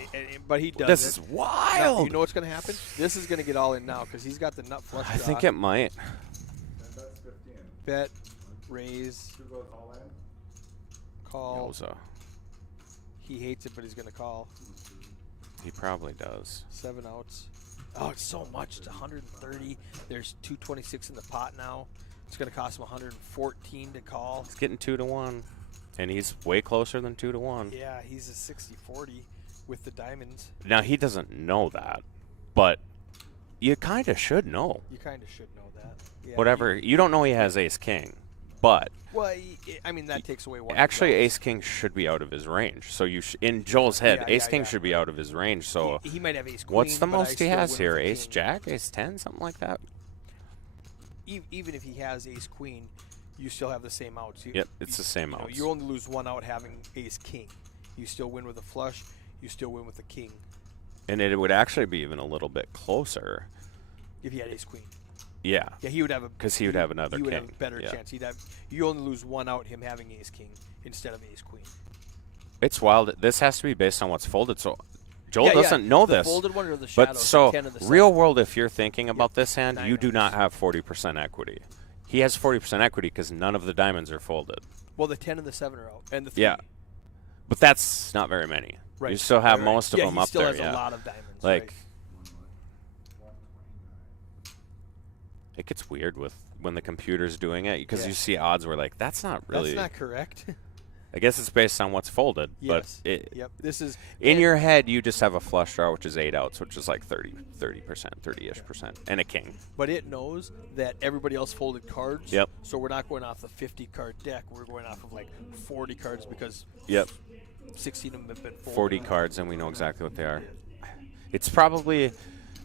but he does. This it. is Now, wild. you know what's going to happen? This is going to get all in now because he's got the nut flush. I think draw. it might. 10 bets 15. Bet, raise, 2 goes all in. call. Yoza. He hates it, but he's going to call. He probably does. 7 outs. Oh, it's so much. It's 130. There's 226 in the pot now. It's going to cost him 114 to call. He's getting 2-1, and he's way closer than 2-1. Yeah, he's a 60-40 with the diamonds. Now he doesn't know that, but you kind of should know. You kind of should know that. Yeah, Whatever. You don't know he has ace king, but I mean, that takes away one. actually result. ace king should be out of his range. So in Joel's head, Yeah, ace yeah, king yeah. should be out of his range. So he might have ace queen. what's the but I most he still has win here? with the Ace king. jack, ace 10, something like that. Even if he has ace queen, you still have the same outs. Yep, it's the same you know, outs. you only lose one out having ace king. You still win with a flush. You still win with a king And it would actually be even a little bit closer. if he had ace queen. Yeah. Yeah, he would have a 'Cause he would have another He would have king. a better Yeah. chance. You only lose one out him having ace king instead of ace queen. It's wild. This has to be based on what's folded. So Joel Yeah, yeah, doesn't know the this. folded one or the shadows, But the so 10 of the real seven. world, if you're thinking about this hand, nine you do not outs. have 40% equity. He has 40% equity because none of the diamonds are folded. Well, the 10 and the 7 are out, and the 3. Yeah. But that's not very many. Right. You still have Right. most of Yeah, them he up still there. has Yeah. a lot of diamonds. Like, right. 129. it gets weird with when the computer's doing it because Yeah. you see odds where like that's not really. That's not correct. I guess it's based on what's folded. yes. But it, Yep. This is in and- your head, you just have a flush draw, which is 8 outs, which is like 30%, 30-ish%, and a king. But it knows that everybody else folded cards. Yep. So we're not going off the 50 card deck. We're going off of like 40 cards because Yep. 16 of them have been folded. 40 cards, and we know exactly what they are. It's probably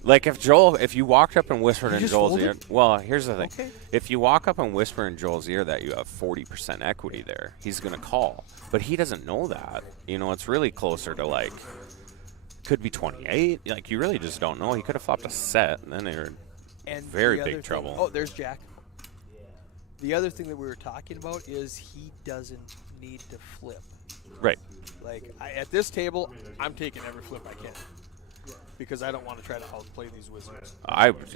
like if you walked up and whispered You in just Joel's ear. folded? Well, here's the thing: Okay. if you walk up and whisper in Joel's ear that you have 40% equity there, he's gonna call. But he doesn't know that. You know, it's really closer to like could be 28. Like you really just don't know. He could have flopped a set, and then they're And very the big other thing- trouble. Oh, there's Jack. The other thing that we were talking about is he doesn't need to flip. right. Like at this table, I'm taking every flip I can because I don't want to try to outplay these wizards.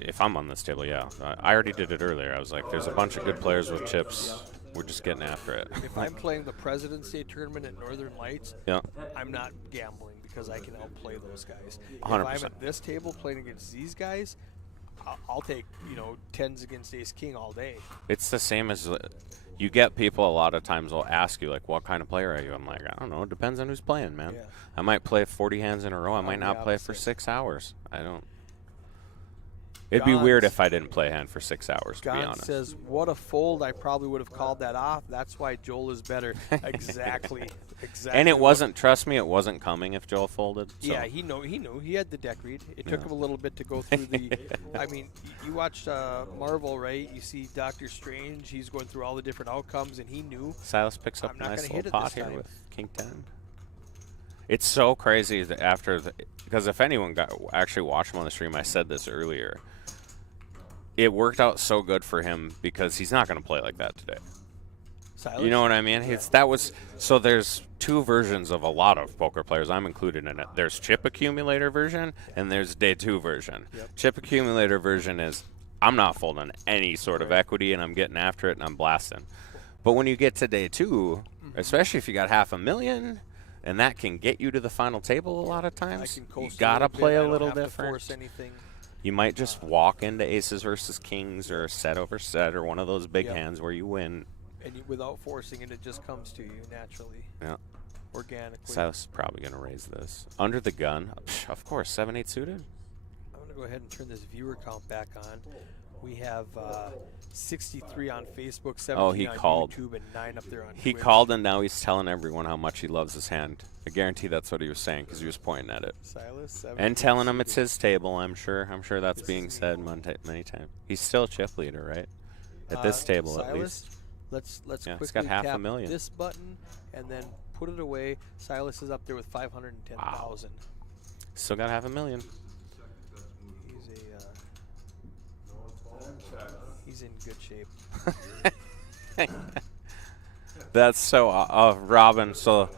If I'm on this table, yeah. I already did it earlier. I was like, there's a bunch of good players with chips. We're just getting after it. If I'm playing the President's Day tournament at Northern Lights, Yeah. I'm not gambling because I can outplay those guys. If 100%. I'm at this table playing against these guys, I'll take 10s against Ace King all day. It's the same as you get people a lot of times will ask you like, what kind of player are you? I'm like, I don't know. It depends on who's playing, man. Yeah. I might play 40 hands in a row. I might the not play for opposite. 6 hours. I don't. It'd be weird Gons- if I didn't play a hand for 6 hours, to be Gaunt honest. says, "What a fold! I probably would have called that off. That's why Joel is better." Exactly. Exactly. And it what- wasn't. Trust me, it wasn't coming if Joel folded. So. Yeah, he knew. He had the deck read. It took Yeah. him a little bit to go through the. I mean, you watched Marvel, right? You see Doctor Strange. He's going through all the different outcomes, and he knew. Silas picks up I'm a not nice gonna little hit it pot this here time. with King 10. It's so crazy that because if anyone actually watched him on the stream, I said this earlier. It worked out so good for him because he's not going to play like that today. Silas? You know what I mean? So there's two versions of a lot of poker players. I'm included in it. There's chip accumulator version and there's day 2 version. Yep. Chip accumulator version is I'm not folding any sort of equity and I'm getting after it and I'm blasting. But when you get to day 2, especially if you got $500,000 and that can get you to the final table a lot of I times, can you coast gotta bit. play I a don't little have to different. force anything. You might just walk into aces versus kings or set over set or one of those big Yep. hands where you win. And without forcing it, it just comes to you naturally. Yeah. organically. Silas is probably going to raise this. Under the gun, psh, of course, 7-8 suited. I'm going to go ahead and turn this viewer count back on. We have 63 on Facebook, 17 Oh, he on called. YouTube, and 9 up there on He Twitch. called, and now he's telling everyone how much he loves his hand. I guarantee that's what he was saying because he was pointing at it. Silas, 17 And telling him suited. it's his table, I'm sure. I'm sure that's This being is said many times. He's still a chip leader, right? At this table, Silas, at least. Let's Yeah, it's quickly got half a tap million. this button and then put it away. Silas is up there with 510,000. Still got half a million. He's he's in good shape. That's so, Robin, so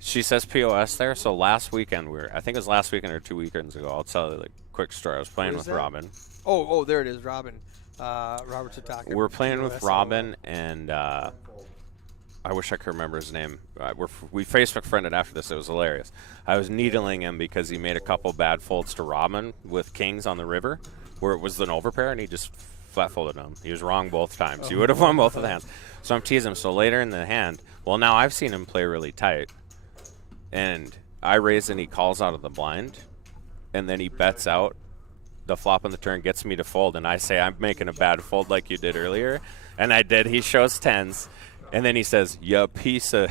she says POS there. So last weekend, I think it was last weekend or 2 weekends ago, I'll tell you the quick story. I was playing What with is that? Robin. Oh, there it is, Robin. Robert Sataka. We're playing with POS. Robin, and I wish I could remember his name. We Facebook friended after this. It was hilarious. I was needling him because he made a couple bad folds to Robin with kings on the river, where it was an overpair, and he just flat folded him. He was wrong both times. He would have won both of the hands. So I'm teasing him. So later in the hand, well, now I've seen him play really tight, and I raise and he calls out of the blind, and then he bets out the flop on the turn, gets me to fold, and I say I'm making a bad fold like you did earlier, and I did. He shows tens, and then he says, "Ya piece of."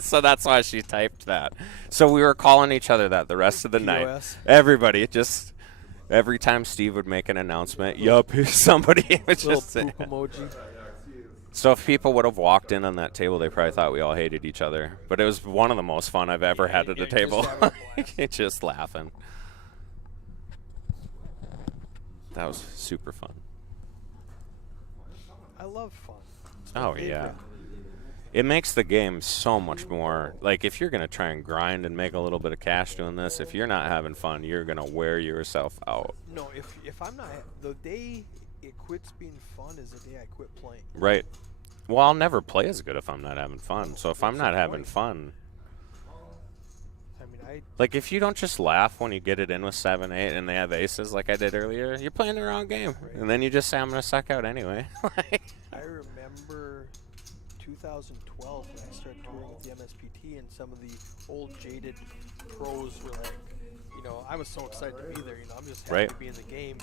So that's why she typed that. So we were calling each other that the rest of the night. POS. Everybody, just every time Steve would make an announcement, "Yup," somebody would Little just. poop emoji. So if people would have walked in on that table, they probably thought we all hated each other. But it was one of the most fun I've ever had at a just table. having a blast. Just laughing. That was super fun. I love fun. It's my Oh, favorite. yeah. It makes the game so much more. Like, if you're going to try and grind and make a little bit of cash doing this, if you're not having fun, you're going to wear yourself out. No, if I'm not, the day it quits being fun is the day I quit playing. Right. Well, I'll never play as good if I'm not having fun. So if I'm What's not the having point? fun, I mean, like if you don't just laugh when you get it in with 7, 8, and they have aces like I did earlier, you're playing the wrong game. And then you just say, I'm going to suck out anyway. I remember 2012 when I started touring with the MSPT, and some of the old jaded pros were like, I was so excited to be there. I'm just happy Right. to be in the game.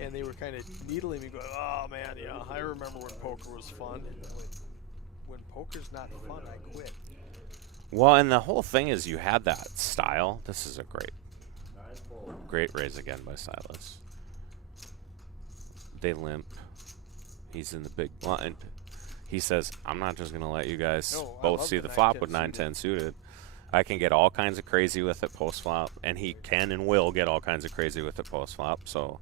And they were kind of needling me, going, "Oh man, I remember when poker was fun. When poker's not fun, I quit." Well, and the whole thing is you had that style. This is a great raise again by Silas. They limp. He's in the big blind. He says, I'm not just going to let you guys No, I both love see the the flop 9-10 with suited. 9-10 suited. I can get all kinds of crazy with it post-flop, and he can and will get all kinds of crazy with it post-flop. So,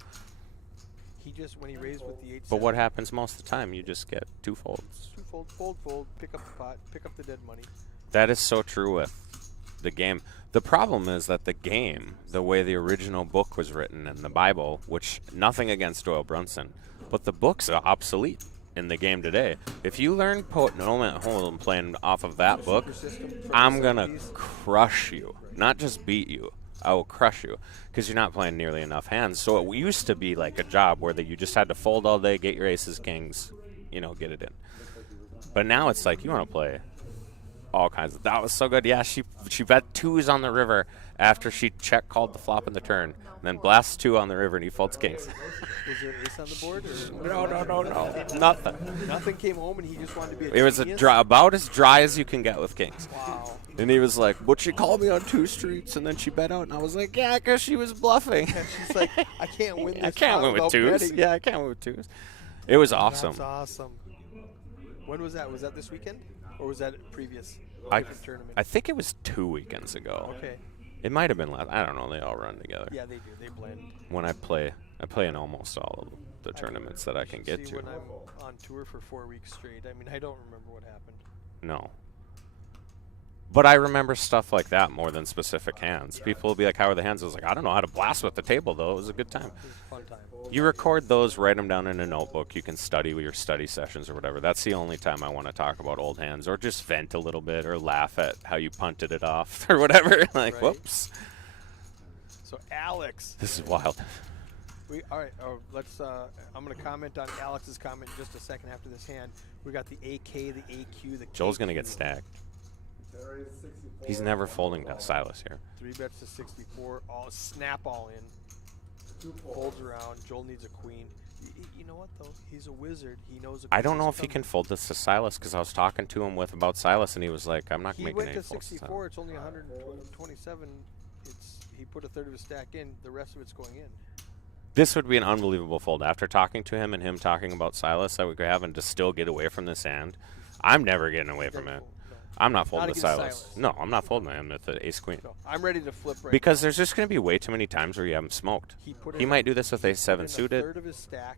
He just, when he raised with the 8 but what happens most of the time? You just get two folds. fold, pick up the pot, pick up the dead money. That is so true with the game. The problem is that the game, the way the original book was written and the Bible, which nothing against Doyle Brunson, but the books are obsolete in the game today. If you learn Nomen Hold'em playing off of that book, I'm going to crush you. Not just beat you. I will crush you because you're not playing nearly enough hands. So it used to be like a job where you just had to fold all day, get your aces, kings, get it in. But now it's like you want to play all kinds of. That was so good. Yeah, she bet 2s on the river after she check called the flop in the turn, and then blasts 2 on the river, and he folds kings. Was there an ace on the board? Or No, nothing. Nothing came home, and he just wanted to be a It was genius? about as dry as you can get with kings. Wow. And he was like, "But she called me on 2 streets, and then she bet out." And I was like, "Yeah, because she was bluffing." And she's like, "I can't win this I can't pot win with without 2s. betting." Yeah, I can't win with 2s. It was awesome. That's awesome. When was that? Was that this weekend? Or was that previous? I Different tournament? I think it was 2 weekends ago. Okay. It might have been last. I don't know. They all run together. Yeah, they do. They blend. When I play in almost all of the tournaments that I can get See, to. when I'm on tour for 4 weeks straight, I mean, I don't remember what happened. No. But I remember stuff like that more than specific hands. People will be like, "How are the hands?" I was like, "I don't know how to blast with the table, though. It was a good time." It was a fun time. You record those, write them down in a notebook. You can study with your study sessions or whatever. That's the only time I want to talk about old hands, or just vent a little bit, or laugh at how you punted it off, or whatever. Like, Right. whoops, So, Alex. this is wild. All right. Let's. I'm going to comment on Alex's comment in just a second after this hand. We got the AK, the AQ, the Joel's gonna KQ. get stacked. Terry's 64. He's never folding to Silas here. 3 bets to 64. Snap all in. 2 Folds around. Joel needs a queen. You know what though? He's a wizard. He knows. I don't know if he can fold this to Silas because I was talking to him about Silas and he was like, "I'm not He making went any to folds." 64. It's only 127. He put a third of his stack in. The rest of it's going in. This would be an unbelievable fold. After talking to him and him talking about Silas that we could have and to still get away from this hand, I'm never getting away from it. No. I'm not folding to against Silas. Silas. No, I'm not folding him with the ace queen. No, I'm ready to flip right Because there's just going to be way too many times where you have him smoked. He put He in- might do this with he ace seven put in suited. A third of his stack,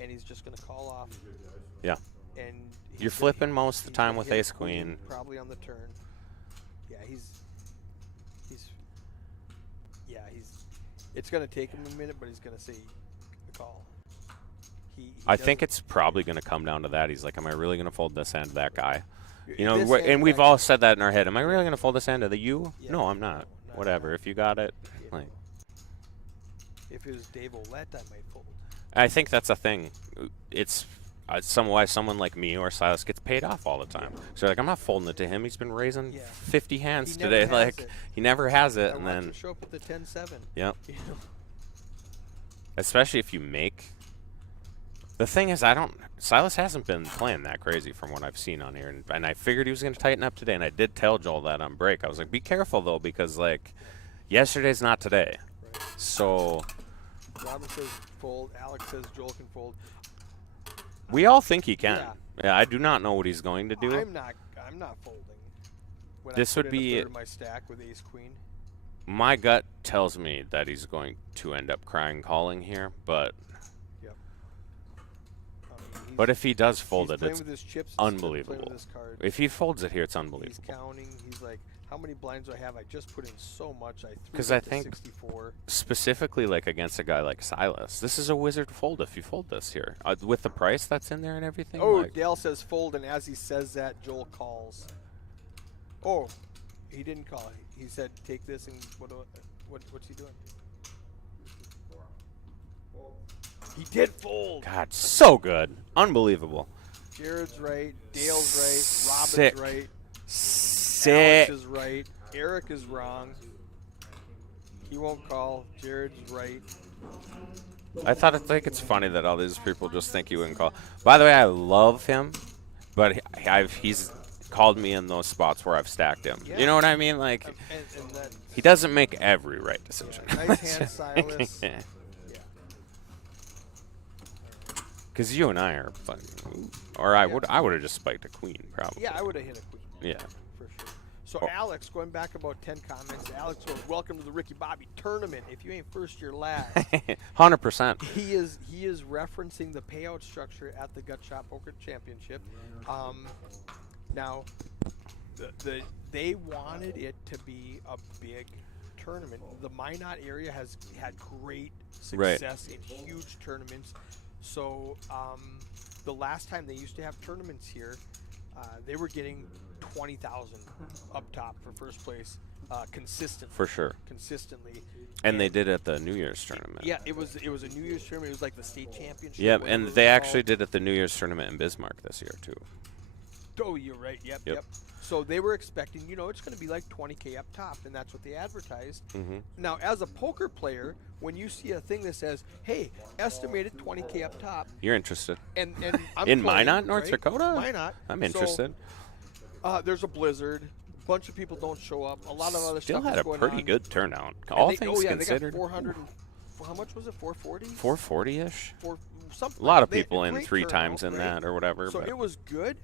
and he's just going to call off. Yeah. And he's You're gonna flipping hit- most of the he's time gonna with hit a ace queen. Probably on the turn. Yeah, he's. It's going to take him a minute, but he's going to say the call. He I think doesn't- it's probably going to come down to that. He's like, "Am I really going to fold this hand to that guy?" You know, This wh- hand and we've back- all said that in our head. Am I really going to fold this hand to the you? Yeah, No, I'm not. no, Whatever. no. If you got it, Yeah. like, If it was Dave Olette, I might fold. I think that's a thing. It's why someone like me or Silas gets paid off all the time. So like, I'm not folding it to him. He's been raising Yeah. 50 hands He never today. has Like it. he never has it, I and watch then him show up with the 10-7. yep. You know? Especially if you make. The thing is, Silas hasn't been playing that crazy from what I've seen on here, and I figured he was going to tighten up today, and I did tell Joel that on break. I was like, be careful though, because like, yesterday's not today. Right. So Robin says fold. Alex says Joel can fold. we all think he can. Yeah. Yeah, I do not know what he's going to do. I'm not folding. When This I put would in a be- third of my stack with ace queen. My gut tells me that he's going to end up crying calling here, but Yep. if he does fold he's it, playing it's with his chips instead of playing unbelievable. with his cards. If he folds it here, it's He's unbelievable. counting. He's like, how many blinds do I have? I just put in so much. I threw 'Cause it I to think 64. Specifically, like against a guy like Silas, this is a wizard fold if you fold this here with the price that's in there and everything. Oh, like, Dale says fold, and as he says that, Joel calls. Oh, he didn't call. He said take this and what's he doing? He did fold. God, so good, unbelievable, Jared's right. Dale's right. Robin's Sick. right. sick. Alex is right. Eric is wrong. He won't call. Jared's right. I think it's funny that all these people just think he wouldn't call. By the way, I love him, but he's called me in those spots where I've stacked him. Yeah. You know what I mean? Like And that he doesn't make every right decision. nice hand, Silas. Yeah. Because you and I are fucking, or I would have just spiked a queen probably. Yeah, I would have hit a queen. Yeah. For sure. So Oh. Alex, going back about 10 comments, Alex goes, "Welcome to the Ricky Bobby tournament. If you ain't first, you're last." 100%. He is referencing the payout structure at the Gut Shop Poker Championship. Now, they wanted it to be a big tournament. The Minot area has had great Right. success in huge tournaments. So the last time they used to have tournaments here, they were getting 20,000 up top for first place consistently. For sure. Consistently. And they did at the New Year's tournament. Yeah, it was a New Year's tournament. It was like the state championship. Yep, whatever and it was they called. actually did at the New Year's tournament in Bismarck this year too. Oh, you're right. Yep. Yep. So they were expecting, it's going to be like 20K up top, and that's what they advertised. Mm-hmm. Now, as a poker player, when you see a thing that says, "Hey, estimated 20K up top," You're interested? and I'm In playing, Minot, North right? Dakota? Minot. I'm So, interested. there's a blizzard. A bunch of people don't show up. A lot of other Still stuff had is a going pretty on. good turnout. And All they, things they considered. got 400. How much was it? 440. 440-ish. Something. A lot of They- people in great 3 turnout, times in right? that or whatever. So but it was good,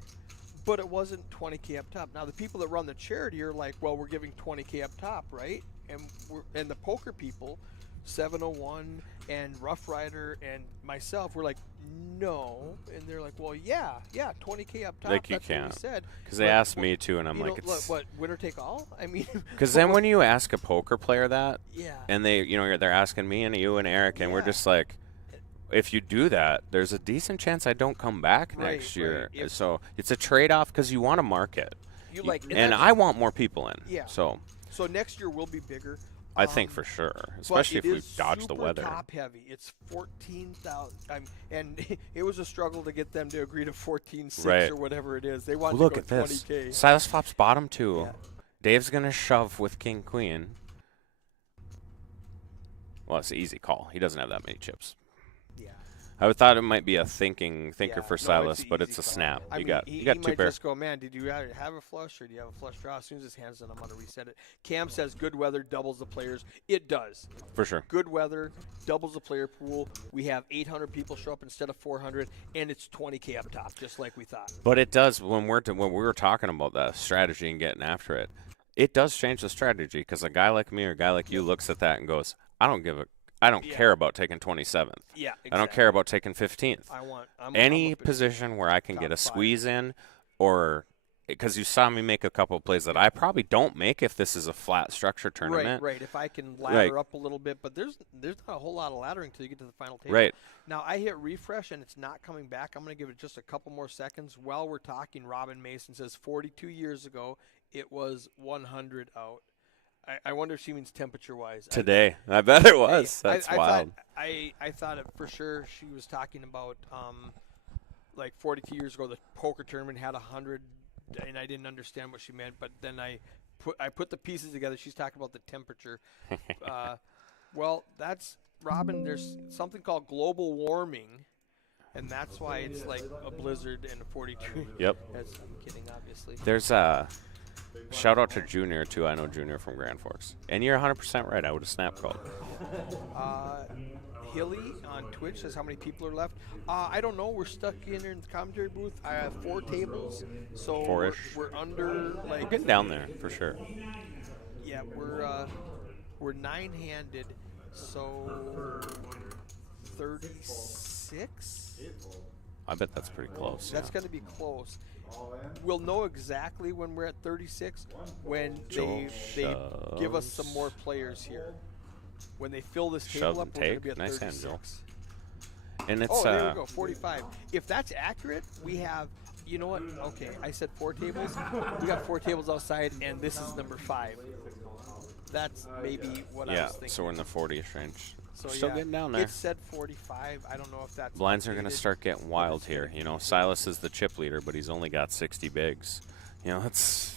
but it wasn't 20K up top. Now the people that run the charity are like, well, we're giving 20K up top, right? And the poker people, 701 and Rough Rider and myself, we're like, no, and they're like, well, yeah, 20K up top. Like, you that's what can't. we said. Because they But asked what- me too, and I'm you like, know, it's what winner take all? I mean, because then when you ask a poker player that, yeah, and they're asking me and you and Eric, and we're Yeah. just like, if you do that, there's a decent chance I don't come back Right, next year. right. If- So it's a trade-off because you want to market, you like, and that's- I want more people in. Yeah. So So next year will be bigger. I think for sure, especially if But it we is dodge the super weather. top heavy. It's 14,000. And it was a struggle to get them to agree to 14.6 Right. or whatever it is. They wanted Look to at go this. 20K. Silas flops bottom 2. Yeah. Dave's going to shove with king queen. Well, it's an easy call. He doesn't have that many chips. Yeah. I would thought it might be a thinking thinker Yeah. for No, it's Silas, an but easy it's a call. snap. I You mean, got he two might pair. just go, man, did you either have a flush or do you have a flush draw? As soon as his hand's in, I'm going to reset it. Cam says good weather doubles the players. It does. For sure. Good weather doubles the player pool. We have 800 people show up instead of 400, and it's 20K up top, just like we thought. But it does when we were talking about the strategy and getting after it. It does change the strategy because a guy like me or a guy like you looks at that and goes, I don't Yeah. care about taking 27th. Yeah, exactly. I don't care about taking 15th. I'm Any up in position where I can top get a 5. squeeze in, or because you saw me make a couple of plays that I probably don't make if this is a flat structure tournament. Right. If I can ladder up a little bit, but there's not a whole lot of laddering until you get to the final table. Right. Now I hit refresh and it's not coming back. I'm going to give it just a couple more seconds. While we're talking, Robin Mason says 42 years ago it was 100 out. I wonder if she means temperature-wise. Today, I bet it was. Hey, That's I wild. I thought it for sure she was talking about like 42 years ago the poker tournament had 100, and I didn't understand what she meant. But then I put the pieces together. She's talking about the temperature. Well, that's Robin. There's something called global warming, and that's why it's like a blizzard and a 42. Yep. I'm kidding, obviously. There's a shout out to Junior too. I know Junior from Grand Forks, and you're 100% right. I would have snap called. Hilly on Twitch says how many people are left. I don't know. We're stuck in the commentary booth. I have 4 tables, so Four-ish. we're under like Getting down there for sure. Yeah, we're 9-handed, so 36. I bet that's pretty close. That's yeah. going to be close. We'll know exactly when we're at 36 when they give us some more players here. When they fill this Shove table up, and we're going to take. be at Nice 36. hand, Joel. And it's Oh, there we go, 45. If that's accurate, we have, you know what? Okay, I said 4 tables. We got 4 tables outside, and this is number 5. That's maybe what I yeah. was thinking. So we're in the 40ish range. So, Still yeah, getting down there. It said 45. I don't know if that's Blinds are going to updated. start getting wild here. You know, Silas is the chip leader, but he's only got 60 bigs. You know, it's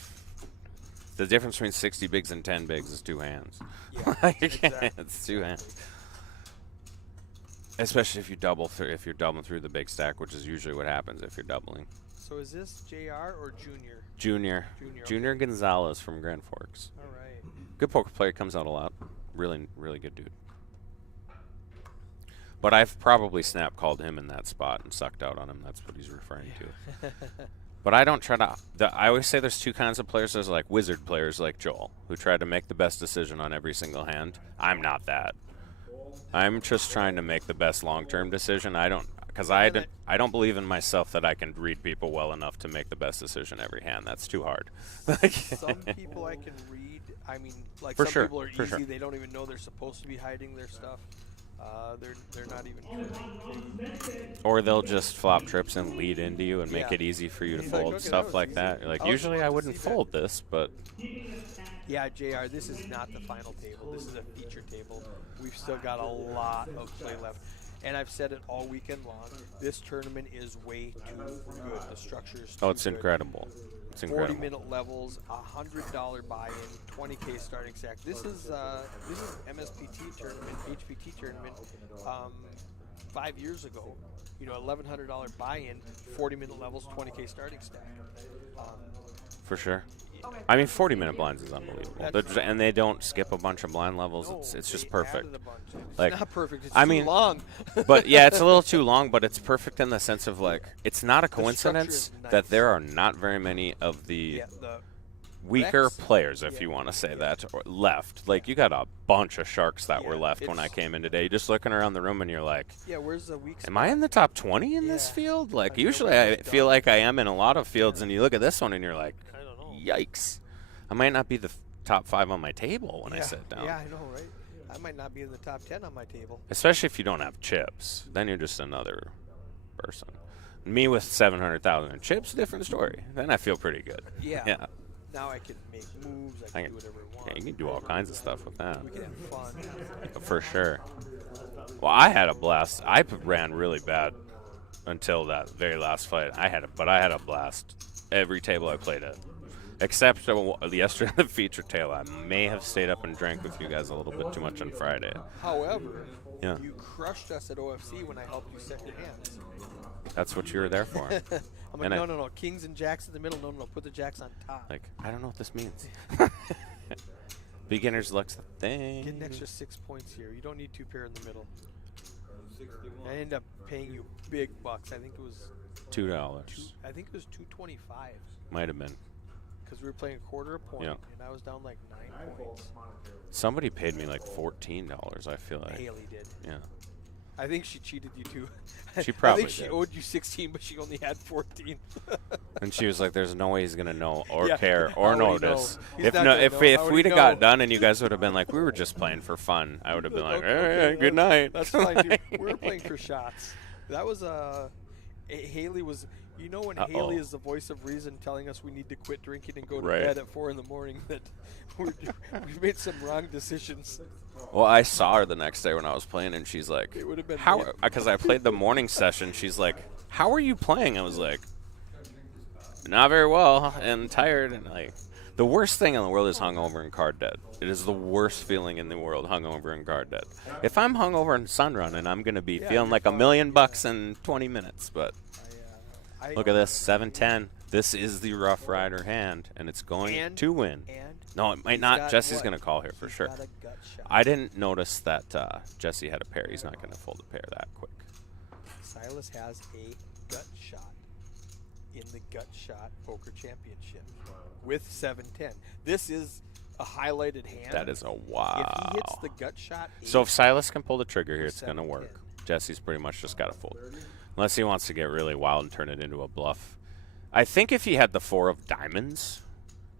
the difference between 60 bigs and 10 bigs is 2 hands. Yeah, Like, exactly. It's 2 hands. Especially if you double if you're doubling through the big stack, which is usually what happens if you're doubling. So is this JR or Junior? Junior. Junior, Junior Gonzalez from Grand Forks. All right. Good poker player, comes out a lot. Really, really good dude. But I've probably snap called him in that spot and sucked out on him. That's what he's referring to. But I don't try to. I always say there's 2 kinds of players. There's like wizard players like Joel, who try to make the best decision on every single hand. I'm not that. I'm just trying to make the best long-term decision. I don't believe in myself that I can read people well enough to make the best decision every hand. That's too hard. Some people I can read. I mean, like For some sure, people are for easy. sure. They don't even know they're supposed to be hiding their stuff. They're not even. Or they'll just flop trips and lead into you and make Yeah. it easy for you to He's like, fold, "Okay, that stuff was like easy." that. You're like, I was usually about I to wouldn't see that. fold this, but Yeah, JR, this is not the final table. This is a feature table. We've still got a lot of play left. And I've said it all weekend long. This tournament is way too good. The structure is too oh, it's good. incredible. It's incredible. 40-minute levels, $100 buy-in, 20K starting stack. This is MSPT tournament, HPT tournament, 5 years ago. You know, $1,100 buy-in, 40-minute levels, 20K starting stack. For sure. I mean, 40-minute blinds is unbelievable. That's- And they don't skip a bunch of blind levels. No, It's they just perfect. added a bunch. It's Like, not perfect. It's I too mean, long. But yeah, it's a little too long, but it's perfect in the sense of like, it's not a structure coincidence is that nice. there are not very many of the Yeah, the weaker Rex? players, if Yeah. you want to say that, or left. Like, you got a bunch of sharks that were Yeah, left when I it's- came in today. Just looking around the room and you're like, yeah. Where's the weak am I in the top 20 in this Yeah. field? Like, I've usually never I done feel it. like I am in a lot of fields, and you look at this one and you're like, I don't know. yikes. I might not be the top 5 on my table when I Yeah, sit down. Yeah, I know, right? I might not be in the top 10 on my table. Especially if you don't have chips. Then you're just another person. Me with 700,000 in chips, different story. Then I feel pretty good. Yeah. Yeah. Now I can make moves. I can do whatever I want. Yeah, you can do all kinds of stuff with that. We can have fun. For sure. Well, I had a blast. I ran really bad until that very last fight. I had a blast every table I played at, except yesterday on the feature table. I may have stayed up and drank with you guys a little bit too much on Friday. However, Yeah. you crushed us at OFC when I helped you set your hands. That's what you were there for. I'm like, And I- no, kings and jacks in the middle. No, put the jacks on top. Like, I don't know what this means. Beginner's luck's the thing. Get an extra 6 points here. You don't need 2 pair in the middle. I ended up paying you big bucks. I think it was $2. I think it was $2.25 Might have been. because we were playing a quarter a point, Yeah. and I was down like 9 points. Somebody paid me like $14, I feel like. Haley did. Yeah. I think she cheated you too. She I probably think she did. owed you 16, but she only had 14. And she was like, "There's no way he's gonna know or Yeah, care how or would he notice." know? He's If not no, gonna if know. if How would we'd he have got know? done and you guys would have been like, "We were just playing for fun," I would have been like, Okay, "Hey, good night." That's fine, dude. We were playing for shots. That was Haley was. You know when Haley is the voice of reason, telling us we need to quit drinking and go to Right. bed at 4 in the morning. That we've made some wrong decisions. Well, I saw her the next day when I was playing, and she's like, It would have been "How?" me. Because I played the morning session. She's like, "How are you playing?" I was like, "Not very well and tired." And like, the worst thing in the world is hungover and card dead. It is the worst feeling in the world, hungover and card dead. If I'm hungover and sun running, I'm gonna be Yeah, feeling you're like fine. $1 million in 20 minutes. But I look at this, 7-10. This is the Rough Rider hand, and it's going And- to win. And No, it might he's not. got Jesse's what? going to call here for He's sure. got a gut shot. I didn't notice that Jesse had a pair. He's not going to fold a pair that quick. Silas has a gut shot in the Gut Shot Poker Championship with 7-10. This is a highlighted hand. That is a wow. If he hits the gut shot, So if Silas can pull the trigger here, Or it's going to 7-10. work. Jesse's pretty much just got to fold. Unless he wants to get really wild and turn it into a bluff. I think if he had the 4 of diamonds,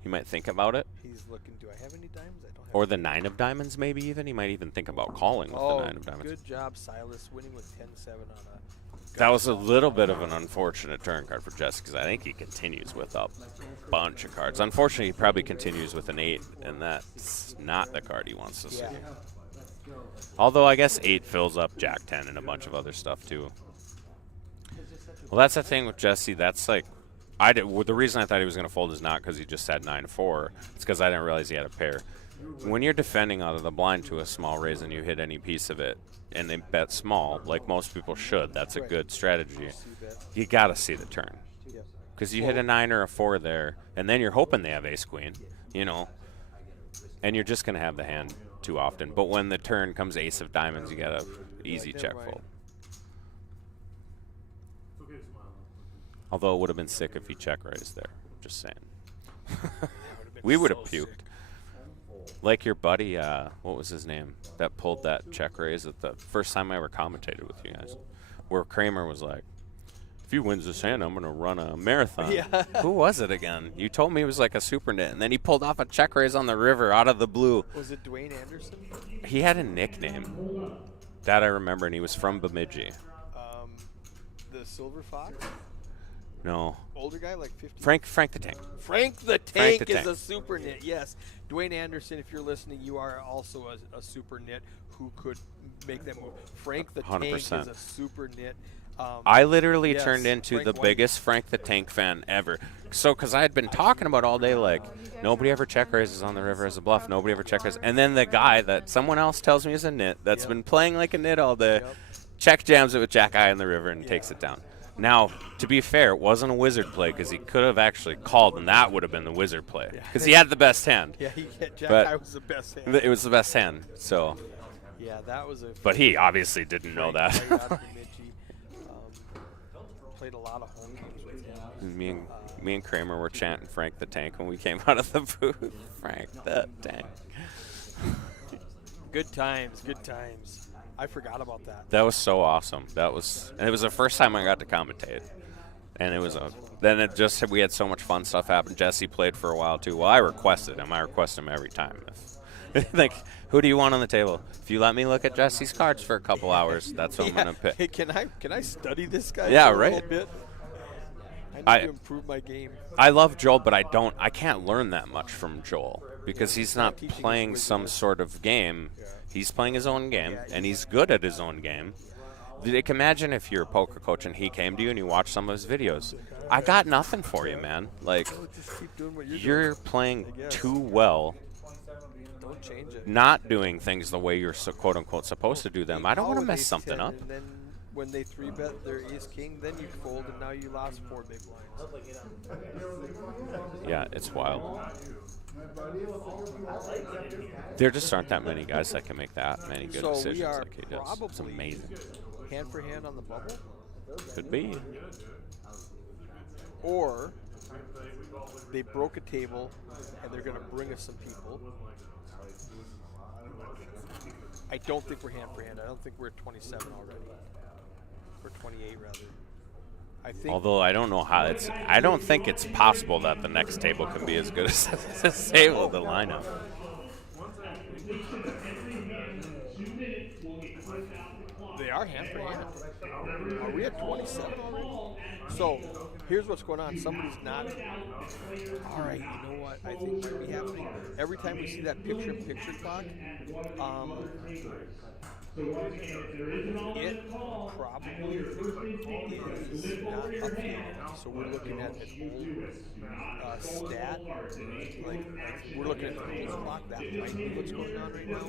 he might think about it. he's looking, do I have any diamonds? I don't have Or any. the 9 of diamonds, maybe even. He might even think about calling with Oh, the 9 of diamonds. good job, Silas, winning with 10-7 on a That was a little bit of an unfortunate turn card for Jesse because I think he continues with a bunch of cards. Unfortunately, he probably continues with an 8, and that's not the card he wants to see. Yeah. Although I guess 8 fills up Jack 10 and a bunch of other stuff too. Well, that's the thing with Jesse. That's like, well, the reason I thought he was going to fold is not because he just had 9-4. It's because I didn't realize he had a pair. When you're defending out of the blind to a small raise and you hit any piece of it, and they bet small, like most people should, that's a Right. good strategy. bet. You got to see the turn. Yep. Because you hit a 9 or a 4 there, and then you're hoping they have ace-queen, you know. And you're just going to have the hand too often. But when the turn comes ace of diamonds, you got a easy Right, check never fold. mind. Although it would have been sick if he check raised there. Just saying. been We would have so puked. sick. Like your buddy, what was his name, that pulled that check raise at the first time I ever commentated with you guys, where Kramer was like, if he wins this hand, I'm going to run a marathon. Yeah. Who was it again? You told me he was like a super nit, and then he pulled off a check raise on the river out of the blue. Was it Dwayne Anderson? He had a nickname. That I remember, and he was from Bemidji. The Silver Fox? No. Older guy, like 50? Frank the Tank. Frank the Tank the is Tank. a super nit, yes. Dwayne Anderson, if you're listening, you are also a super nit who could make that move. Frank the Tank 100%. is a super nit. I literally Yes, turned into Frank the White. biggest Frank the Tank fan ever. So, because I had been talking about all day, like, nobody ever check raises on the river as a bluff. Nobody ever check raises. And then the guy that someone else tells me is a nit, that's Yep. been playing like a nit all day, Yep. check jams it with Jack Eye in the river and Yeah. takes it down. Now, to be fair, it wasn't a wizard play because he could have actually called, and that would have been the wizard play because he had the best hand. Yeah, Jack But- Eye was the best hand. It was the best hand. So, Yeah, that was a. but he obviously didn't know Frank that. White out of Bemidji. Played a lot of home games with him. And me and Kramer were chanting Frank the Tank when we came out of the booth. Frank the Tank. Good times, good times. I forgot about that. That was so awesome. And it was the first time I got to commentate. And it was we had so much fun stuff happen. Jesse played for a while too. Well, I requested him. I request him every time. Like, who do you want on the table? If you let me look at Jesse's cards for a couple hours, that's what I'm gonna pick. Hey, can I study this guy Yeah, for a right. little bit? I need to improve my game. I love Joel, but I can't learn that much from Joel because he's not teaching his playing wisdom. some sort of game. He's playing his own game, and he's good at his own game. Like, imagine if you're a poker coach and he came to you and you watched some of his videos. I got nothing for you, man. Like, Oh, just keep doing what you're you're doing. playing guess. too well, Don't change it. not doing things the way you're quote unquote supposed to do them. I don't want to With mess ace something 10, up. And then when they 3-bet their ace king, then you fold, and now you lost 4 big blinds. Yeah, it's wild. There just aren't that many guys that can make that many good So we decisions are like he does. It's probably amazing. hand for hand on the bubble, Could be. or they broke a table and they're going to bring us some people. I don't think we're hand for hand. I don't think we're at 27 already. We're 28 rather. I think Although I don't know how it's. I don't think it's possible that the next table can be as good as this table. The lineup. they are hand for hand. Are we at 27 already? So here's what's going on. Somebody's not. All right, you know what I think might be happening? Every time we see that picture-in-picture clock, it probably is not updated. So we're looking at an old stat. Like we're looking at the old clock. That might be what's going on right now.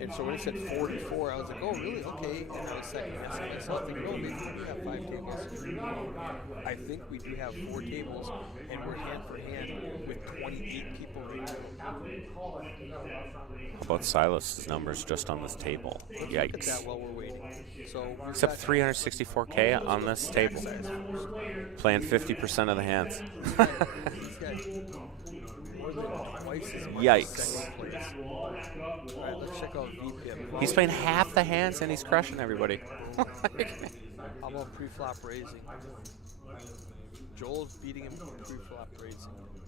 And so when it said 44, I was like, oh, really? Okay. And I was second guessing myself, thinking, no, maybe we do have 5 tables. I think we do have 4 tables, and we're hand for hand with 28 people right now. How about Silas's numbers just on this table? Look at Yikes. that while we're waiting. So we've Except got 364K on this table. Playing 50% of the hands. he's got more than twice as much Yikes. second place. All right, let's check out VPIP. He's playing half the hands and he's crushing everybody. How about pre-flop raising? Joel's beating him from pre-flop raising.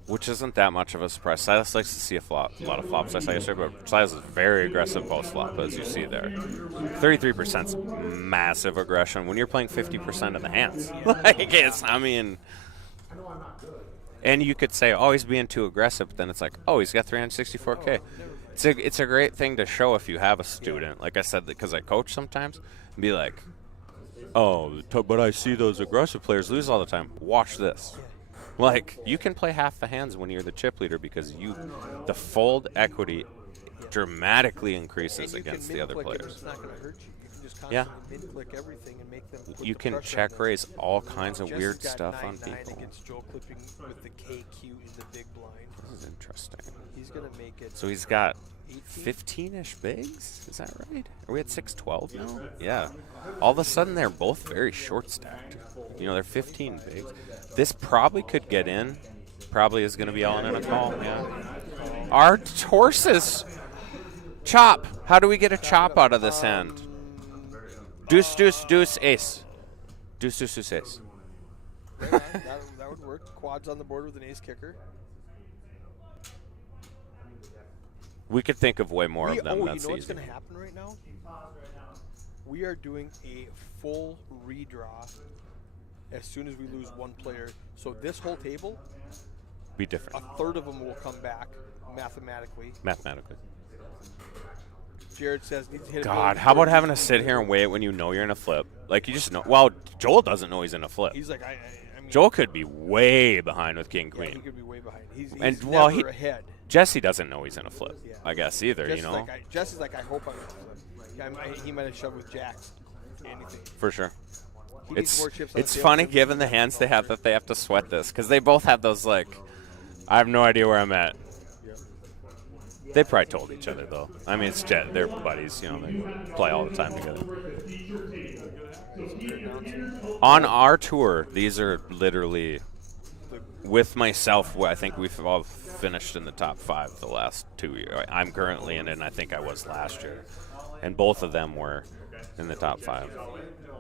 Which isn't that much of a surprise. Silas likes to see a lot of flops. I saw yesterday, but Silas is very aggressive post-flop, as you see there. 33% is massive aggression when you're playing 50% of the hands. Like, it's, I mean... And you could say, oh, he's being too aggressive, but then it's like, oh, he's got 364K. It's a great thing to show if you have a student. Like I said, because I coach sometimes, and be like, oh, but I see those aggressive players lose all the time. Watch this. Like, you can play half the hands when you're the chip leader because the fold equity dramatically increases And you against can the other min-click it, players. It's not going to hurt you. You can just Yeah. constantly min-click everything and make them put You the can pressure check on them. raise all kinds of Jess weird has got stuff on 9-9 people. against Joe clipping with the KQ in the big blind. This is interesting. He's going to make it So he's got 18. 15-ish bigs? Is that right? Are we at 612 now? Yeah. All of a sudden, they're both very short stacked. You know, they're 15 bigs. This probably could get in. Probably is going to be all in a call. Yeah. Our horses. Chop. How do we get a chop out of this hand? Deuce, deuce, deuce, ace. Deuce, deuce, deuce, ace. Right on. that would work. Quads on the board with an ace kicker. We could think of way more of them. You That's know what's easy. going to happen right now? We are doing a full redraw as soon as we lose one player. So this whole table, Be different. a third of them will come back mathematically. Mathematically. Jared says needs to hit it. God, how about having to sit here and wait when you know you're in a flip? Like, you just know. Well, Joel doesn't know he's in a flip. He's like, I mean, Joel could be way behind with king, yeah, he queen. could be way behind. He's And, never well, he- ahead. Jesse doesn't know he's in a flip, Yeah. I guess, either, Jess you is know? like, Jess is like, I hope I'm in a flip. He might have shoved with jacks. Anything. For sure. He needs more chips on It's the table funny than- given the hands they have that they have to sweat this because they both have those, like, I have no idea where I'm at. They probably told each other, though. I mean, it's Jet. They're buddies, you know, they play all the time together. On our tour, these are literally, with myself, I think we've all finished in the top 5 the last 2 years. I'm currently in it, and I think I was last year. And both of them were in the top 5.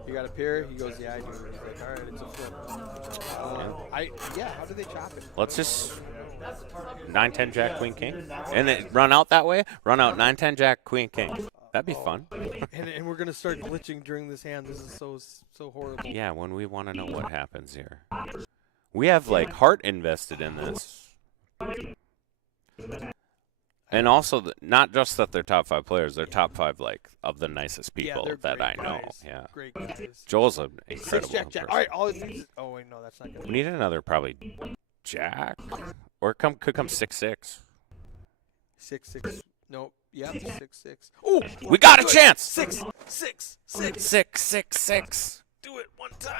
You got a pair? He goes, yeah, I do. He's like, all right, it's a flip. How do they chop it? Let's just 9-10 Jack Queen King, and then run out that way. Run out 9-10 Jack Queen King. That'd be fun. And we're gonna start glitching during this hand. This is so horrible. Yeah, when we want to know what happens here. We have like heart invested in this. And also, not just that they're top 5 players, they're top 5 like of the nicest people they're that I great know. guys. Yeah. Great guys. Joel's an 6 incredible Jack Jack. person. All right, all it needs is, oh wait, no, that's not good. We need another probably Jack, or could come 6-6. 6-6. Nope. Yep. 6-6. Oh, We got a chance. 6, 6, 6. 6-6-6. Do it one time.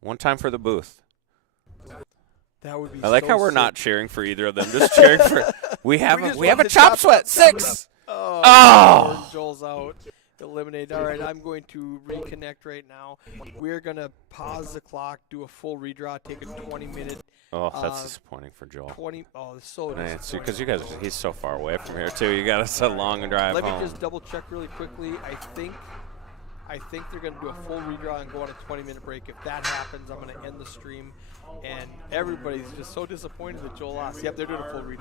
One time for the booth. That would be. I like so how we're sick. not cheering for either of them, just cheering for. We have just we have want a the chop chop sweat. sweat. 6. Oh, Oh! Joel's out. Eliminated. All right, I'm going to reconnect right now. We're going to pause the clock, do a full redraw, take a 20-minute. Oh, that's Uh, disappointing for Joel. 20. Oh, it's so Man, it's disappointing. because you guys, he's so far away from here too. You got us a long drive Let me home. just double check really quickly. I think they're going to do a full redraw and go on a 20-minute break. If that happens, I'm going to end the stream. And everybody's just so disappointed that Joel lost. Yep, they're doing a full redraw.